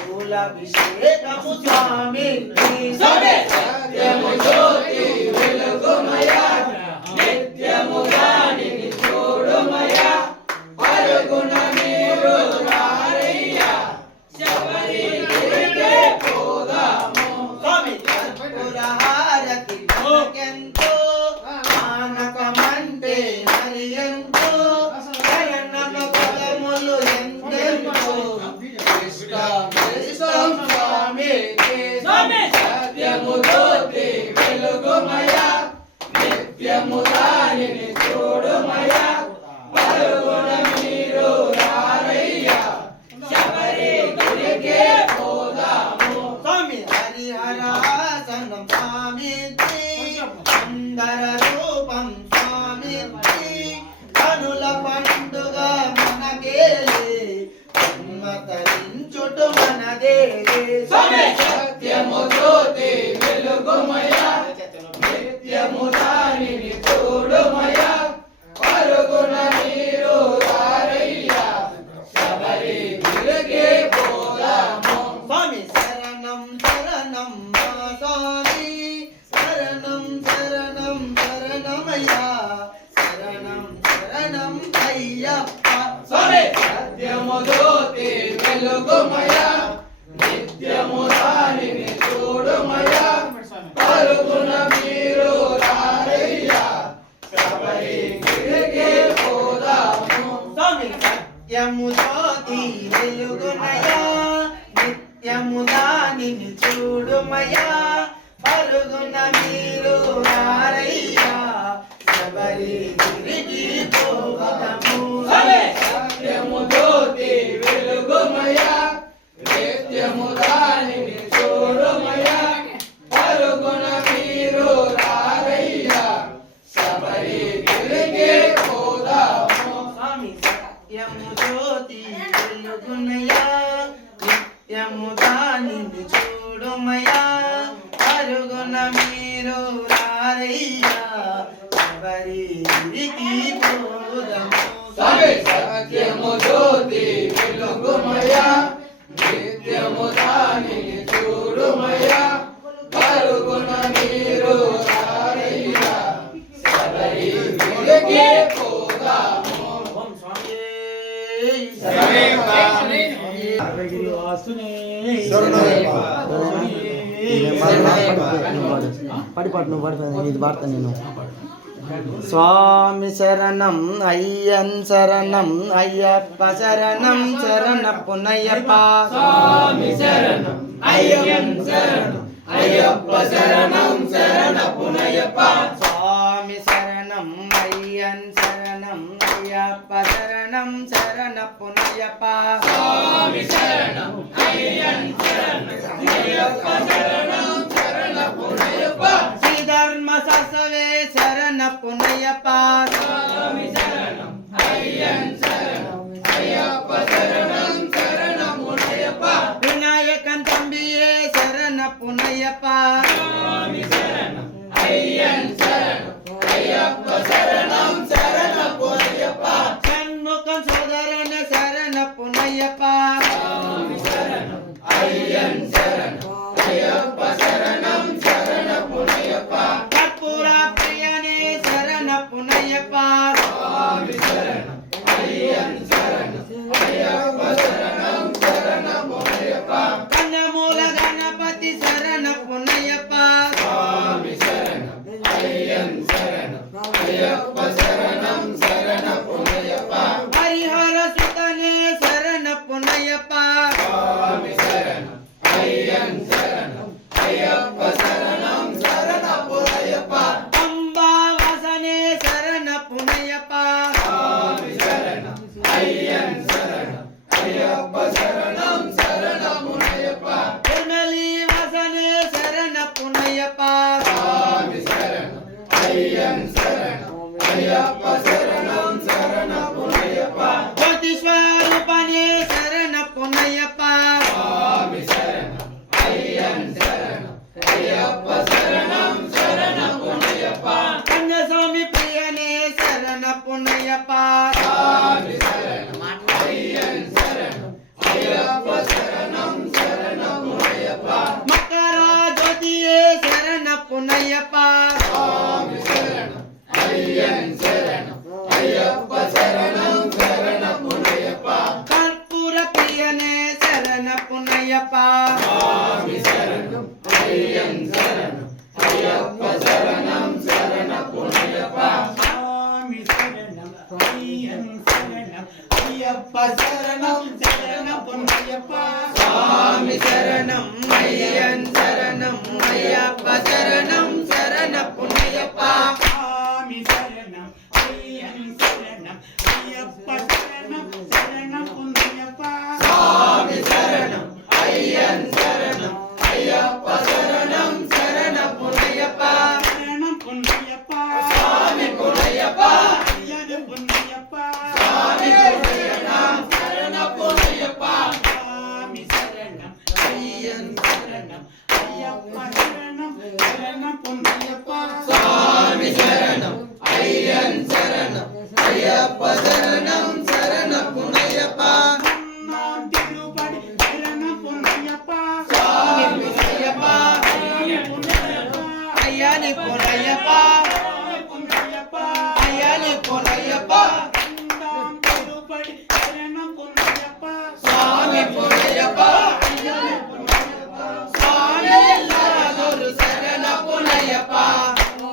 పూలాభిషేకము స్వామికి సత్యము జ్యోతి వెలుగుమయా నిత్యము దానిని చూడుమయా పరుగున మీరు రారయ్యా శబరిగిరికి పోదాము స్వామి కర్పూరహారతి ఎంతో మానకమంటే మరి ఎంతో శరణన పదములు ఎందెంతో ఇష్టం ఇష్టం స్వామికి సత్యము జ్యోతి వెలుగుమయా నిత్యము దానిని చూడుమయా పరుగున మీరు రారయ్యా శబరిగిరికి పోదాము స్వామి హరిహరాసనం స్వామికి సుందర రూపం స్వామికి కనుల పండుగ మనకేలే మతరించుట మనదే సత్యము జ్యోతి వెలుగుమయా నిత్యము దానిని చూడుమయా పరుగున మీరు రారయ్యా శబరిగిరికి పోదాము స్వామి శరణం శరణం మా స్వామి శరణం శరణం శరణమయ్యా శరణం శరణం అయ్యప్ప సత్యము జ్యోతి వెలుగుమయా నిత్యము దానిని చూడుమయా పరుగున మీరు రారయ్యా శబరిగిరికి పోదాము స్వామి సత్యము జ్యోతి వెలుగుమయా నిత్యము దానిని చూడుమయా పరుగున మీరు రారయ్యా శబరిగిరికి పోవదము సత్యము జ్యోతి వెలుగుమయా నిత్యము దానిని చూడుమయా పరుగున మీరు రారయ్యా శబరిగిరికి పోదాము స్వామి సత్యము జ్యోతి వెలుగునయా నిత్యము దానిని చూడుమయా పరుగున మీరు రారయ్యా శబరిగిరికి పోదము సత్యము జ్యోతి వెలుగుమయా నిత్యము దానిని చూడుమయా పరుగున మీరు రారయ్యా శబరిగిరికి పోదాము ఓం స్వామి స్వామి శరణం అయ్యన్ శరణం అయ్యప్ప శరణం శరణపునయ్యప్ప స్వామి శరణం అయ్యప్ప శరణం అయ్యప్ప శరణం శరణపునయ్యప్ప స్వామి శరణం అయ్యన్ శరణం అయ్యప్ప శరణం శరణపునయ్యప్ప స్వామి శరణం అయ్యప్ప శరణం అయ్యప్ప శరణం శరణపునయ్యప్ప శ్రీధర్మ ససవే శరణపునయ్యప్ప స్వామి శరణం అయ్యప్ప శరణం అయ్యప్ప శరణం శరణమునయ్యప్ప వినాయకన్ తంబియే శరణపునయ్యప్ప స్వామి శరణం అయ్యప్ప శరణం అయ్యప్ప శరణం శరణపునయ్యప్ప షణ్ముఖన్ సోదరన శరణపునయ్యప్ప స్వామి శరణం అయ్యప్ప శరణం అయ్యప్ప శరణం శరణపునయ్యప్ప కర్పూర ప్రియనే శరణపునయ్యప్ప స్వామి శరణం అయ్యన్ శరణం అయ్యప్ప శరణం శరణమయ్యప్ప మకర జ్యోతియే శరణపునయ్యప్ప స్వామి శరణం అయ్యన్ శరణం అయ్యప్ప శరణం శరణపునయ్యప్ప కర్పూర ప్రియనే శరణపునయ్యప్ప స్వామి శరణం అయ్యన్ శరణం అయ్యప్ప శరణం శరణపునయ్యప్ప స్వామి శరణం అయ్యన్ శరణం అయ్యప్ప శరణం శరణపునయ్యప్ప స్వామి శరణం అయ్యన్ శరణం అయ్యప్ప శరణం శరణపునయ్యప్ప స్వామి శరణం అయ్యన్ శరణం అయ్యప్ప శరణం శరణపునయ్యప్ప స్వామి శరణం అయ్యన్ శరణం అయ్యప్ప శరణం శరణపునయ్యప్ప శరణపునయ్యప్ప స్వామి పునయ్యప్ప అయ్యన్ పునయ్యప్ప స్వామి పునయ్యప్ప శరణపునయ్యప్ప స్వామి శరణం అయ్యన్ శరణం అయ్యప్ప శరణం శరణపునయ్యప్ప స్వామి శరణం అయ్యన్ శరణం అయ్యప్ప శరణం శరణపునయ్యప్ప నాం తిరుపతి శరణపునయ్యప్ప స్వామి పునయ్యప్ప పునయ్యప్ప అయ్యని పునయ్యప్ప పునయ్యప్ప అయ్యని పునయ్యప్ప నాం తిరుపతి శరణపునయ్యప్ప స్వామి పునయ్యప్ప స్వామి ఎల్లరదొరు శరణపునయ్యప్ప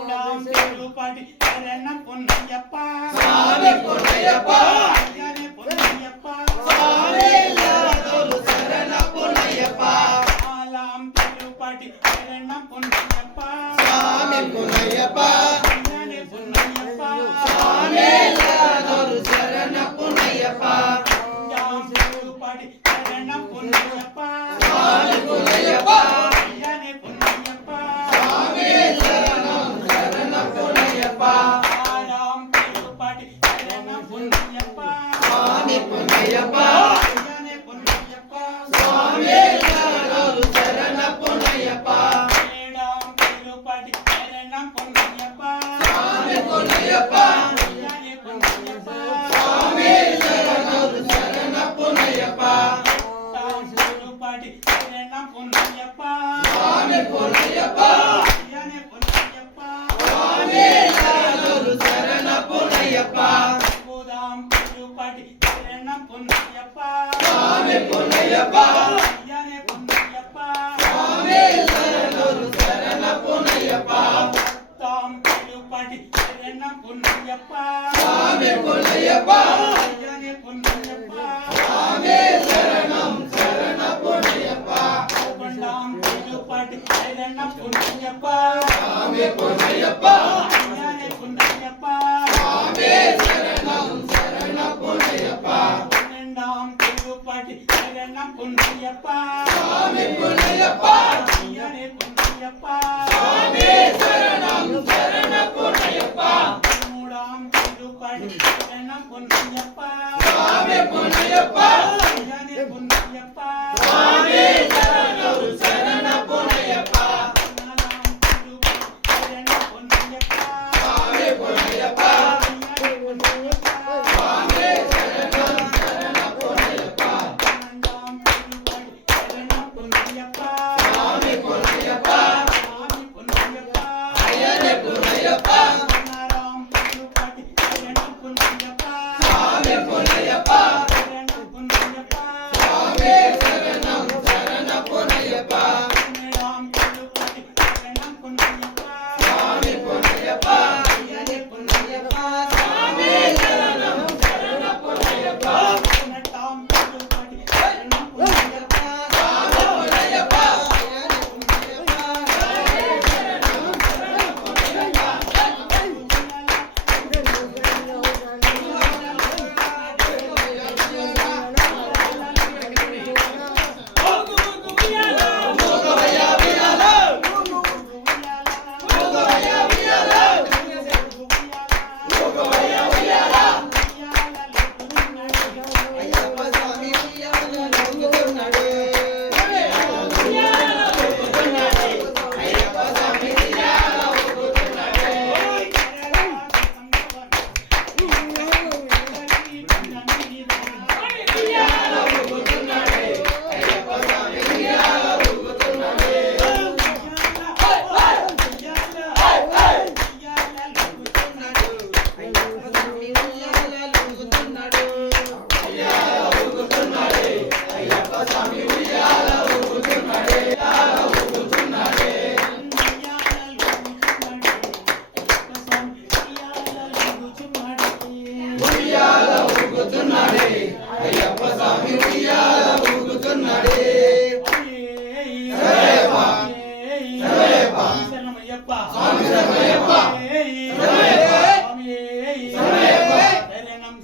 నాం తిరుపతి శరణపునయ్యప్ప స్వామి పునయ్యప్ప అయ్యనే పునయ్యప్ప స్వామి ఎల్లరదొరు శరణపునయ్యప్ప ఆలాం తిరుపతి శరణపునయ్యప్ప స్వామి పునయ్యప్ప అయ్యనే పునయ్యప్ప స్వామి ఎల్లరదొరు శరణపునయ్యప్ప నాం తిరుపతి శరణపునయ్యప్ప స్వామి పునయ్యప్ప అయ్యనే పునయ్యప్ప స్వామి శరణం శరణపునయ్యప్ప ఆలాం తిరుపతి శరణపునయ్యప్ప స్వామి పునయ్యప్ప అయ్యనే పునయ్యప్ప స్వామి ఎల్లరదొరు శరణపునయ్యప్ప ఏడాం తిరుపతి శరణపునయ్యప్ప స్వామి పునయ్యప్ప అయ్యనే పునయ్యప్ప స్వామి శరణం శరణపునయ్యప్ప తాం తిరుపతి శరణపునయ్యప్ప స్వామి పునయ్యప్ప అయ్యనే పునయ్యప్ప స్వామి శరణం శరణపునయ్యప్ప బోధాం తిరుపతి శరణపునయ్యప్ప స్వామి పునయ్యప్ప అయ్యనే పునయ్యప్ప స్వామి శరణం శరణపునయ్యప్ప తాం తిరుపతి శరణపునయ్యప్ప స్వామి పునయ్యప్ప అయ్యనే పునయ్యప్ప స్వామి శరణం శరణపునయ్యప్ప కొండాం తిరుపతి శరణపునయ్యప్ప స్వామి పునయ్యప్ప అయ్యనే పునయ్యప్ప స్వామి శరణం శరణపునయ్యప్ప కొండాం తిరుపతి శరణపునయ్యప్ప స్వామి పునయ్యప్ప అయ్యనే పునయ్యప్ప స్వామి శరణం శరణపునయ్యప్ప మూడాం తిరుపతి శరణపునయ్యప్ప స్వామి పునయ్యప్ప అయ్యనే పునయ్యప్ప స్వామి శరణం శరణపునయ్యప్ప నాలాం తిరుపతి శరణపునయ్యప్ప స్వామి పునయ్యప్ప అయ్యనే పునయ్యప్ప స్వామి శరణం శరణపునయ్యప్ప కొండాం తిరుపతి శరణపునయ్యప్ప స్వామి పునయ్యప్ప స్వామి పునయ్యప్ప అయ్యని పునయ్యప్ప నాలాం తిరుపతి శరణపునయ్యప్ప స్వామి పునయ్యప్ప శరణపునయ్యప్ప స్వామి శరణం శరణపునయ్యప్ప నాలాం తిరుపతి శరణపునయ్యప్ప స్వామి పునయ్యప్ప అయ్యనే పునయ్యప్ప స్వామి శరణం శరణపునయ్యప్ప నటాం తిరుపతి శరణపునయ్యప్ప స్వామి పునయ్యప్ప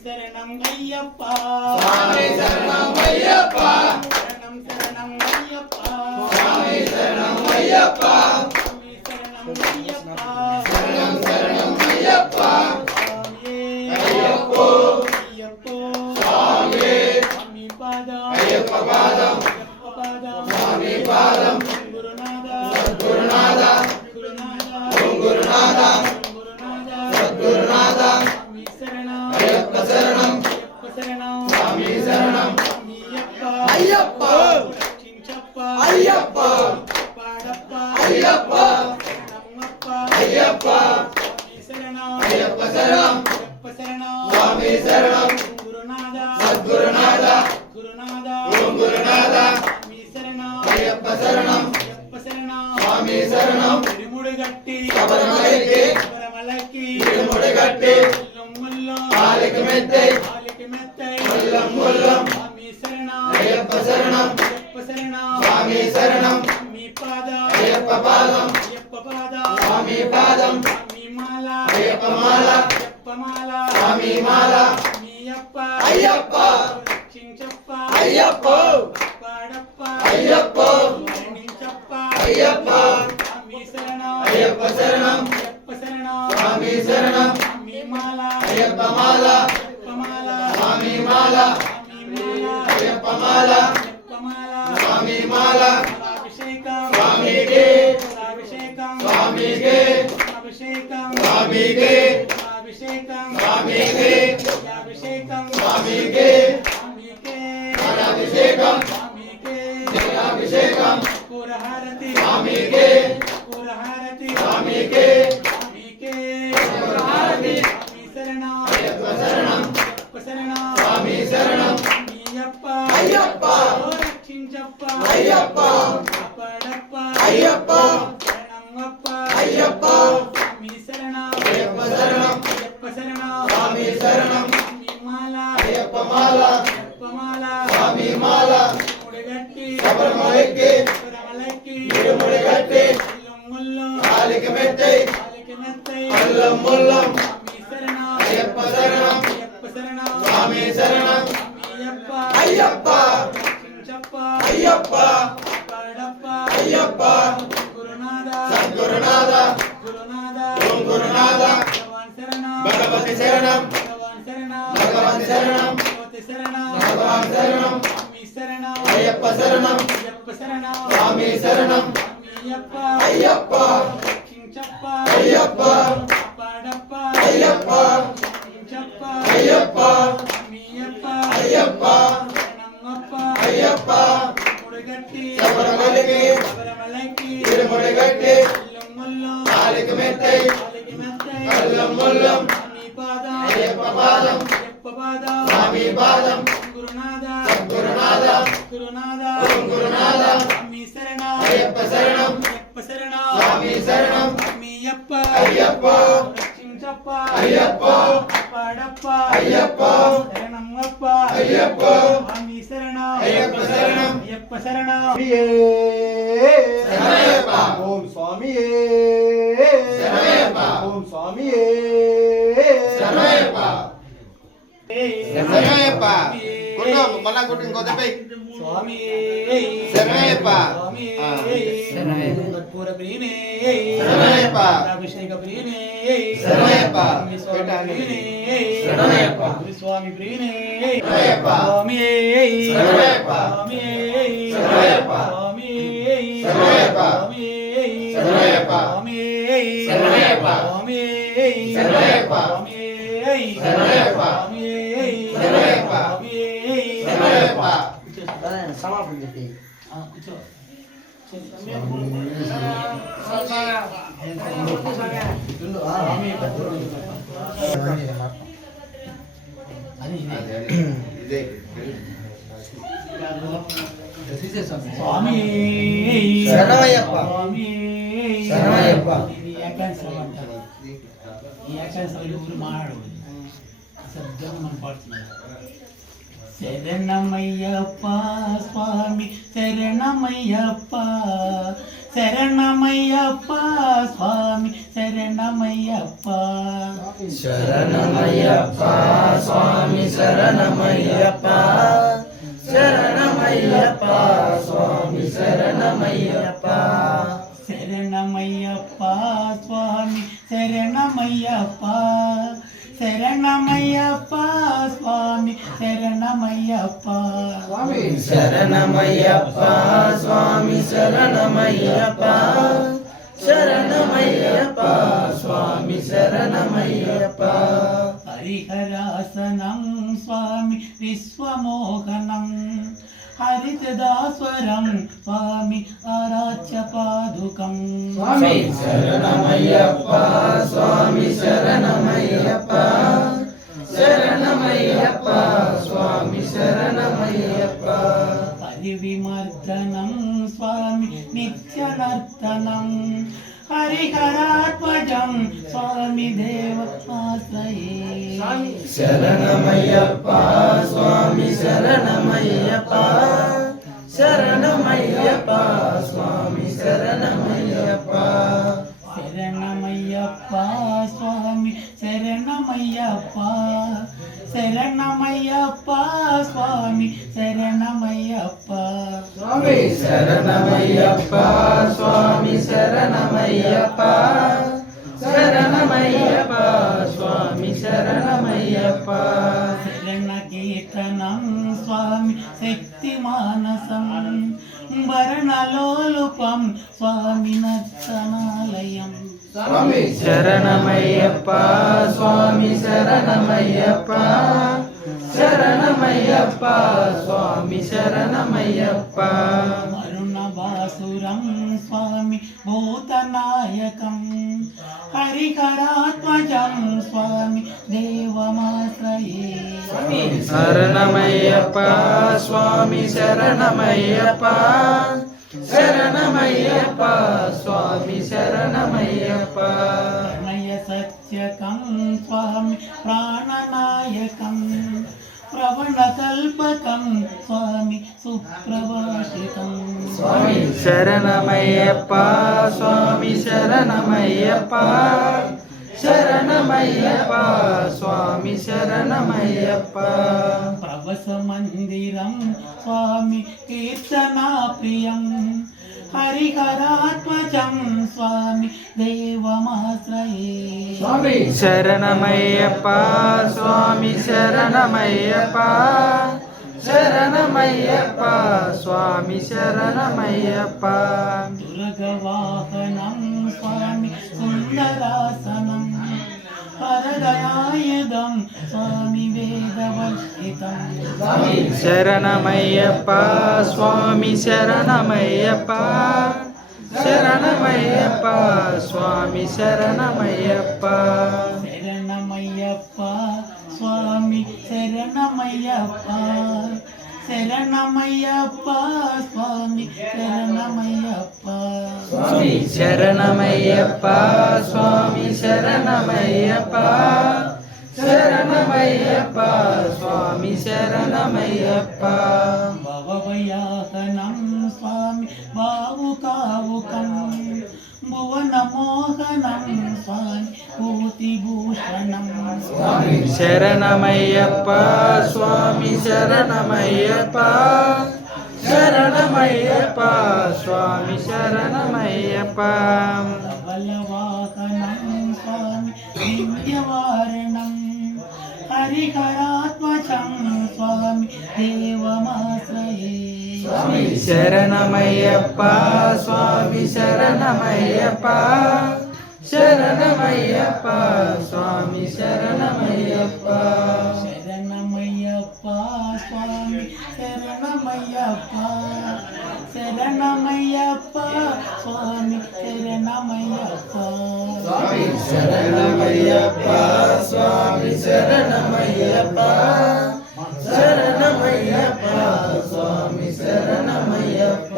శరణం అయ్యప్ప స్వామి శరణం అయ్యప్ప శరణం శరణం అయ్యప్ప స్వామి శరణం అయ్యప్ప స్వామి శరణం అయ్యప్ప శరణం శరణం అయ్యప్ప స్వామి అయ్యప్పో అయ్యప్పో స్వామి స్వామి పాదం అయ్యప్ప పాదం అయ్యప్ప పాదం స్వామి పాదం గురునాథ సద్గురునాథ గురునాథ ఓం గురునాథ గురునాథ సద్గురునాథ స్వామి శరణం అయ్యప్ప శరణం అయ్యప్ప శరణం స్వామి శరణం స్వామి అయ్యప్ప రక్షించప్ప అయ్యప్ప పాడప్ప అయ్యప్ప శరణమప్ప అయ్యప్ప స్వామి శరణం అయ్యప్ప శరణం అయ్యప్ప శరణం స్వామి శరణం గురునాథ సద్గురునాథ గురునాథ ఓం గురునాథ స్వామి శరణం అయ్యప్ప శరణం అయ్యప్ప శరణం స్వామి శరణం ఇరుముడు గట్టి శబరిమలైకి శబరిమలైకి ఇరుముడి గట్టి ముల్లం కాలికి మెత్తై కాలికి మెత్తై ముల్లం ముల్లం స్వామి శరణం అయ్యప్ప శరణం అయ్యప్ప శరణం స్వామి శరణం స్వామి పాదం అయ్యప్ప పాదం అయ్యప్ప పాదం స్వామి పాదం స్వామి మాల అయ్యప్ప మాల అయ్యప్ప మాల స్వామి మాల స్వామియప్ప అయ్యప్ప రక్షించప్ప అయ్యప్ప పాడప్ప అయ్యప్ప కరుణించప్ప అయ్యప్ప స్వామి శరణం అయ్యప్ప శరణం అయ్యప్ప శరణం స్వామి శరణం స్వామి మాల అయ్యప్ప మాల అయ్యప్ప మాల స్వామి మాల స్వామి మాల అయ్యప్ప మాల అయ్యప్ప మాల స్వామి మాల అభిషేకం స్వామికి అభిషేకం స్వామికి అభిషేకం స్వామికి అభిషేకం స్వామికి అభిషేకం స్వామికి స్వామికే అభిషేకం స్వామికే అభిషేకం పూరహారతి స్వామికి పూరహారతి స్వామికి స్వామికే పూరహారతి స్వామి శరణం అయ్యప్ప శరణం అయ్యప్ప శరణం స్వామి శరణం అయ్యప్ప అయ్యప్ప రక్షించప్ప అయ్యప్ప కాపాడప్ప అయ్యప్ప శరణమప్ప అయ్యప్ప స్వామి శరణం అయ్యప్ప శరణం అయ్యప్ప శరణం స్వామి శరణం స్వామి మాల అయ్యప్ప మాల అయ్యప్ప మాల స్వామి మాల ముడిగట్టి శబరిమలైకి శబరిమలైకి ఇరుముడి గట్టి ముల్లం కాలికి మెత్తై కాలికి మెత్తై ముల్లం ముల్లం స్వామి శరణం అయ్యప్ప శరణం అయ్యప్ప శరణం స్వామి శరణం స్వామియప్ప అయ్యప్ప రక్షించప్ప అయ్యప్ప పాడప్ప అయ్యప్ప గురునాథ సద్గురునాథ గురునాథ ఓం గురునాథ భగవాన్ శరణం భగవతి శరణం భగవాన్ శరణం భగవాన్ శరణం భగవతి శరణం భగవాన్ శరణం స్వామి శరణం అయ్యప్ప శరణం అయ్యప్ప శరణం స్వామి శరణం స్వామియప్ప అయ్యప్ప రక్షించప్ప అయ్యప్ప పాడప్ప అయ్యప్ప రక్షించప్ప అయ్యప్ప స్వామియప్ప అయ్యప్ప శరణమప్ప అయ్యప్ప ముడిగట్టి శబరిమలైకి శబరిమలైకి ఇరుముడి గట్టి ముల్లం కాలికి మెత్తై కాలికి మెత్తై ముల్లం ముల్లం స్వామి పాదం అయ్యప్ప పాదం అయ్యప్ప పాదం స్వామి పాదం గురునాథ సద్గురునాథ గురునాథ ఓం గురునాథ స్వామి శరణం అయ్యప్ప శరణం అయ్యప్ప శరణం స్వామి శరణం స్వామియప్ప అయ్యప్ప రక్షించప్ప అయ్యప్ప పాడప్ప అయ్యప్ప శరణమప్ప అయ్యప్ప స్వామి శరణం అయ్యప్ప శరణం అయ్యప్ప శరణం శరణమయ్యప్ప ఓం స్వామియే శరణమయ్యప్ప ఓం స్వామియే శరణమయ్యప్ప శరణమయ్యప్ప కొట్టు మళ్ళా కొట్టు ఇంకో దెబ్బై స్వామి శరణమయ్యప్ప స్వామి కర్పూర ప్రియనే శరణమయ్యప్ప అభిషేక ప్రియనే శరణమయ్యప్ప స్వామి ప్రియనే శరణమయ్యప్ప స్వామి ప్రియనే శరణమయ్యప్ప స్వామి శరణమయ్యప్ప స్వామి శరణమయ్యప్ప స్వామి శరణమయ్యప్ప స్వామి శరణమయ్యప్ప స్వామి శరణమయ్యప్ప స్వామి శరణమయ్యప్ప స్వామి శరణమయ్యప్ప స్వామి శరణమయ్యప్ప శరణమయ్యప్ప సమాపం చెప్పి ఇదే స్వామి శరణమయ్యప్ప. స్వామి శరణమయ్యప్ప. ఇది ఏకాంశం అంటారు. ఈ ఏకాంశం ఊరు మాట్లాడు శబ్దం మనం పాడుతున్నారు. శరణమయ్యప్ప స్వామి శరణమయ్యప్ప శరణమయ్యప్ప స్వామి శరణమయ్యప్ప శరణమయ్యప్ప స్వామి శరణమయ్యప్ప శరణమయ్యప్ప స్వామి శరణమయ్యప్ప శరణమయ్యప్ప స్వామి శరణమయ్యప్ప శరణమయ్యప్ప స్వామి శరణమయ్యప్ప శరణమయ్యప్ప స్వామి శరణమయ్యప్ప శరణమయ్యప్ప స్వామి శరణమయ్యప్ప హరిహరాసనం స్వామి విశ్వమోహనం హరితదాస్వరం స్వామి ఆరాధ్య పాదుకం స్వామి శరణమయ్యప్ప స్వామి శరణమయ్యప్ప శరణమయ్యప్ప స్వామి శరణమయ్యప్ప హరివిమర్దనం స్వామి నిత్యనర్తనం హరిహరాత్మజం స్వామి దేవ ఆశ్రయే శరణమయ్యప్ప స్వామి శరణమయ్యప్ప శరణమయ్యప్ప స్వామి శరణమయ్యప్ప శరణమయ్యప్ప స్వామి శరణమయ్యప్ప శరణమయ్యప్ప స్వామి శరణమయ్యప్ప స్వామి శరణమయ్యప్ప స్వామి శరణమయ్యప్ప శరణమయ్యప్ప స్వామి శరణమయ్యప్ప శరణ కీర్తనం స్వామి శక్తి మానసం వరణలోలుపం స్వామి నర్తనాలయం స్వామి శరణమయ్యప్ప స్వామి శరణమయ్యప్ప శరణమయ్యప్ప స్వామి శరణమయ్యప్ప అరుణభాసురం స్వామి భూతనాయకం హరిహరాత్మజం స్వామి దేవమాశ్రయే శరణమయ్యప్ప స్వామి శరణమయ్యప్ప శరణమయ్యప్ప స్వామి శరణమయ్యప్ప ప్రణయ సత్యకం స్వామి ప్రాణనాయకం ప్రవణకల్పకం స్వామి సుప్రభాషితం స్వామి శరణమయ్యప్ప స్వామి శరణమయ్యప్ప శరణమయ్యప్ప స్వామి శరణమయ్యప్ప ప్రవస మందిరం స్వామి కీర్తనా ప్రియం హరిహరాత్మజం స్వామి దేవమాశ్రయే స్వామి శరణమయ్యప్ప స్వామి శరణమయ్యప్ప శరణమయ్యప్ప స్వామి శరణమయ్యప్ప దుర్గవాహనం స్వామి సుందరాసనం పరదయాయుధం స్వామి వేదవర్షితం స్వామి శరణమయ్యప్ప స్వామి శరణమయ్యప్ప శరణమయ్యప్ప స్వామి శరణమయ్యప్ప శరణమయ్యప్ప స్వామి శరణమయ్యప్ప శరణమయ్యప్ప స్వామి శరణమయ్యప్ప స్వామి శరణమయ్యప్ప స్వామి శరణమయ్యప్ప శరణమయ్యప్ప స్వామి శరణమయ్యప్ప భవభయాహనం స్వామి భావుకావుకం భువనమోహనం స్వామి భూతిభూషణం స్వామి శరణమయ్యప్ప స్వామి శరణమయ్యప్ప శరణమయ్యప్ప స్వామి శరణమయ్యప్ప బలవాహనం స్వామి విద్యవారణం హరిహరాత్మజం స్వామి దేవమాశ్రయే స్వామి శరణమయ్యప్ప స్వామి శరణమయ్యప్ప శరణమయ్యప్ప స్వామి శరణమయ్యప్ప శరణమయ్యప్ప స్వామి శరణమయ్యప్ప శరణమయ్యప్ప స్వామి శరణమయ్యప్ప స్వామి శరణమయ్యప్ప స్వామి శరణమయ్యప్ప శరణమయ్యప్ప స్వామి శరణమయ్యప్ప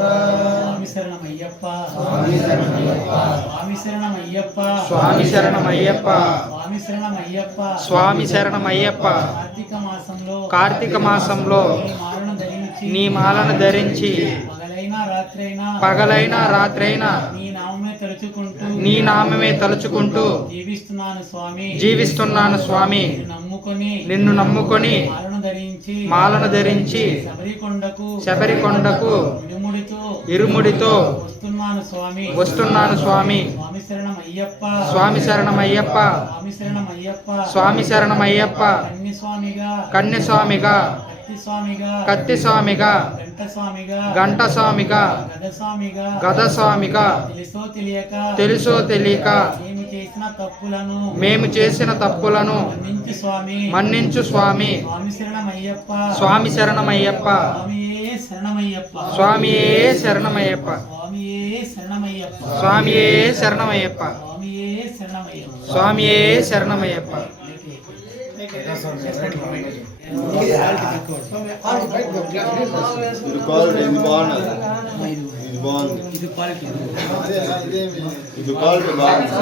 స్వామి శరణమయ్యప్ప స్వామి శరణమయ్యప్ప స్వామి శరణమయ్యప్ప స్వామి శరణమయ్యప్ప స్వామి శరణమయ్యప్ప స్వామి శరణమయ్యప్ప కార్తీక మాసంలో కార్తీక మాసంలో ఈ మాలను ధరించి నీ మాలను ధరించి పగలైనా రాత్రైనా నీ నామమే తలుచుకుంటూ జీవిస్తున్నాను స్వామి. నిన్ను నమ్ముకొని మాలను ధరించి శబరికొండకు ఇరుముడితో వస్తున్నాను స్వామి. స్వామి శరణమయ్యప్ప. స్వామి శరణమయ్యప్ప. కన్యస్వామిగా కత్తిస్వామిగా గంటస్వామిగా గదస్వామిగా తెలుసో తెలియక మేము చేసిన తప్పులను మన్నించు స్వామి. స్వామి శరణమయ్యప్ప. స్వామియే శరణమయ్యప్ప. స్వామియే శరణమయ్యప్ప. స్వామియే శరణమయ్యప్ప. ఇది క్వాలిటీ ఇది బాగున్నది. ఇది బాగుంది. ఇది క్వాలిటీ బాగుంది.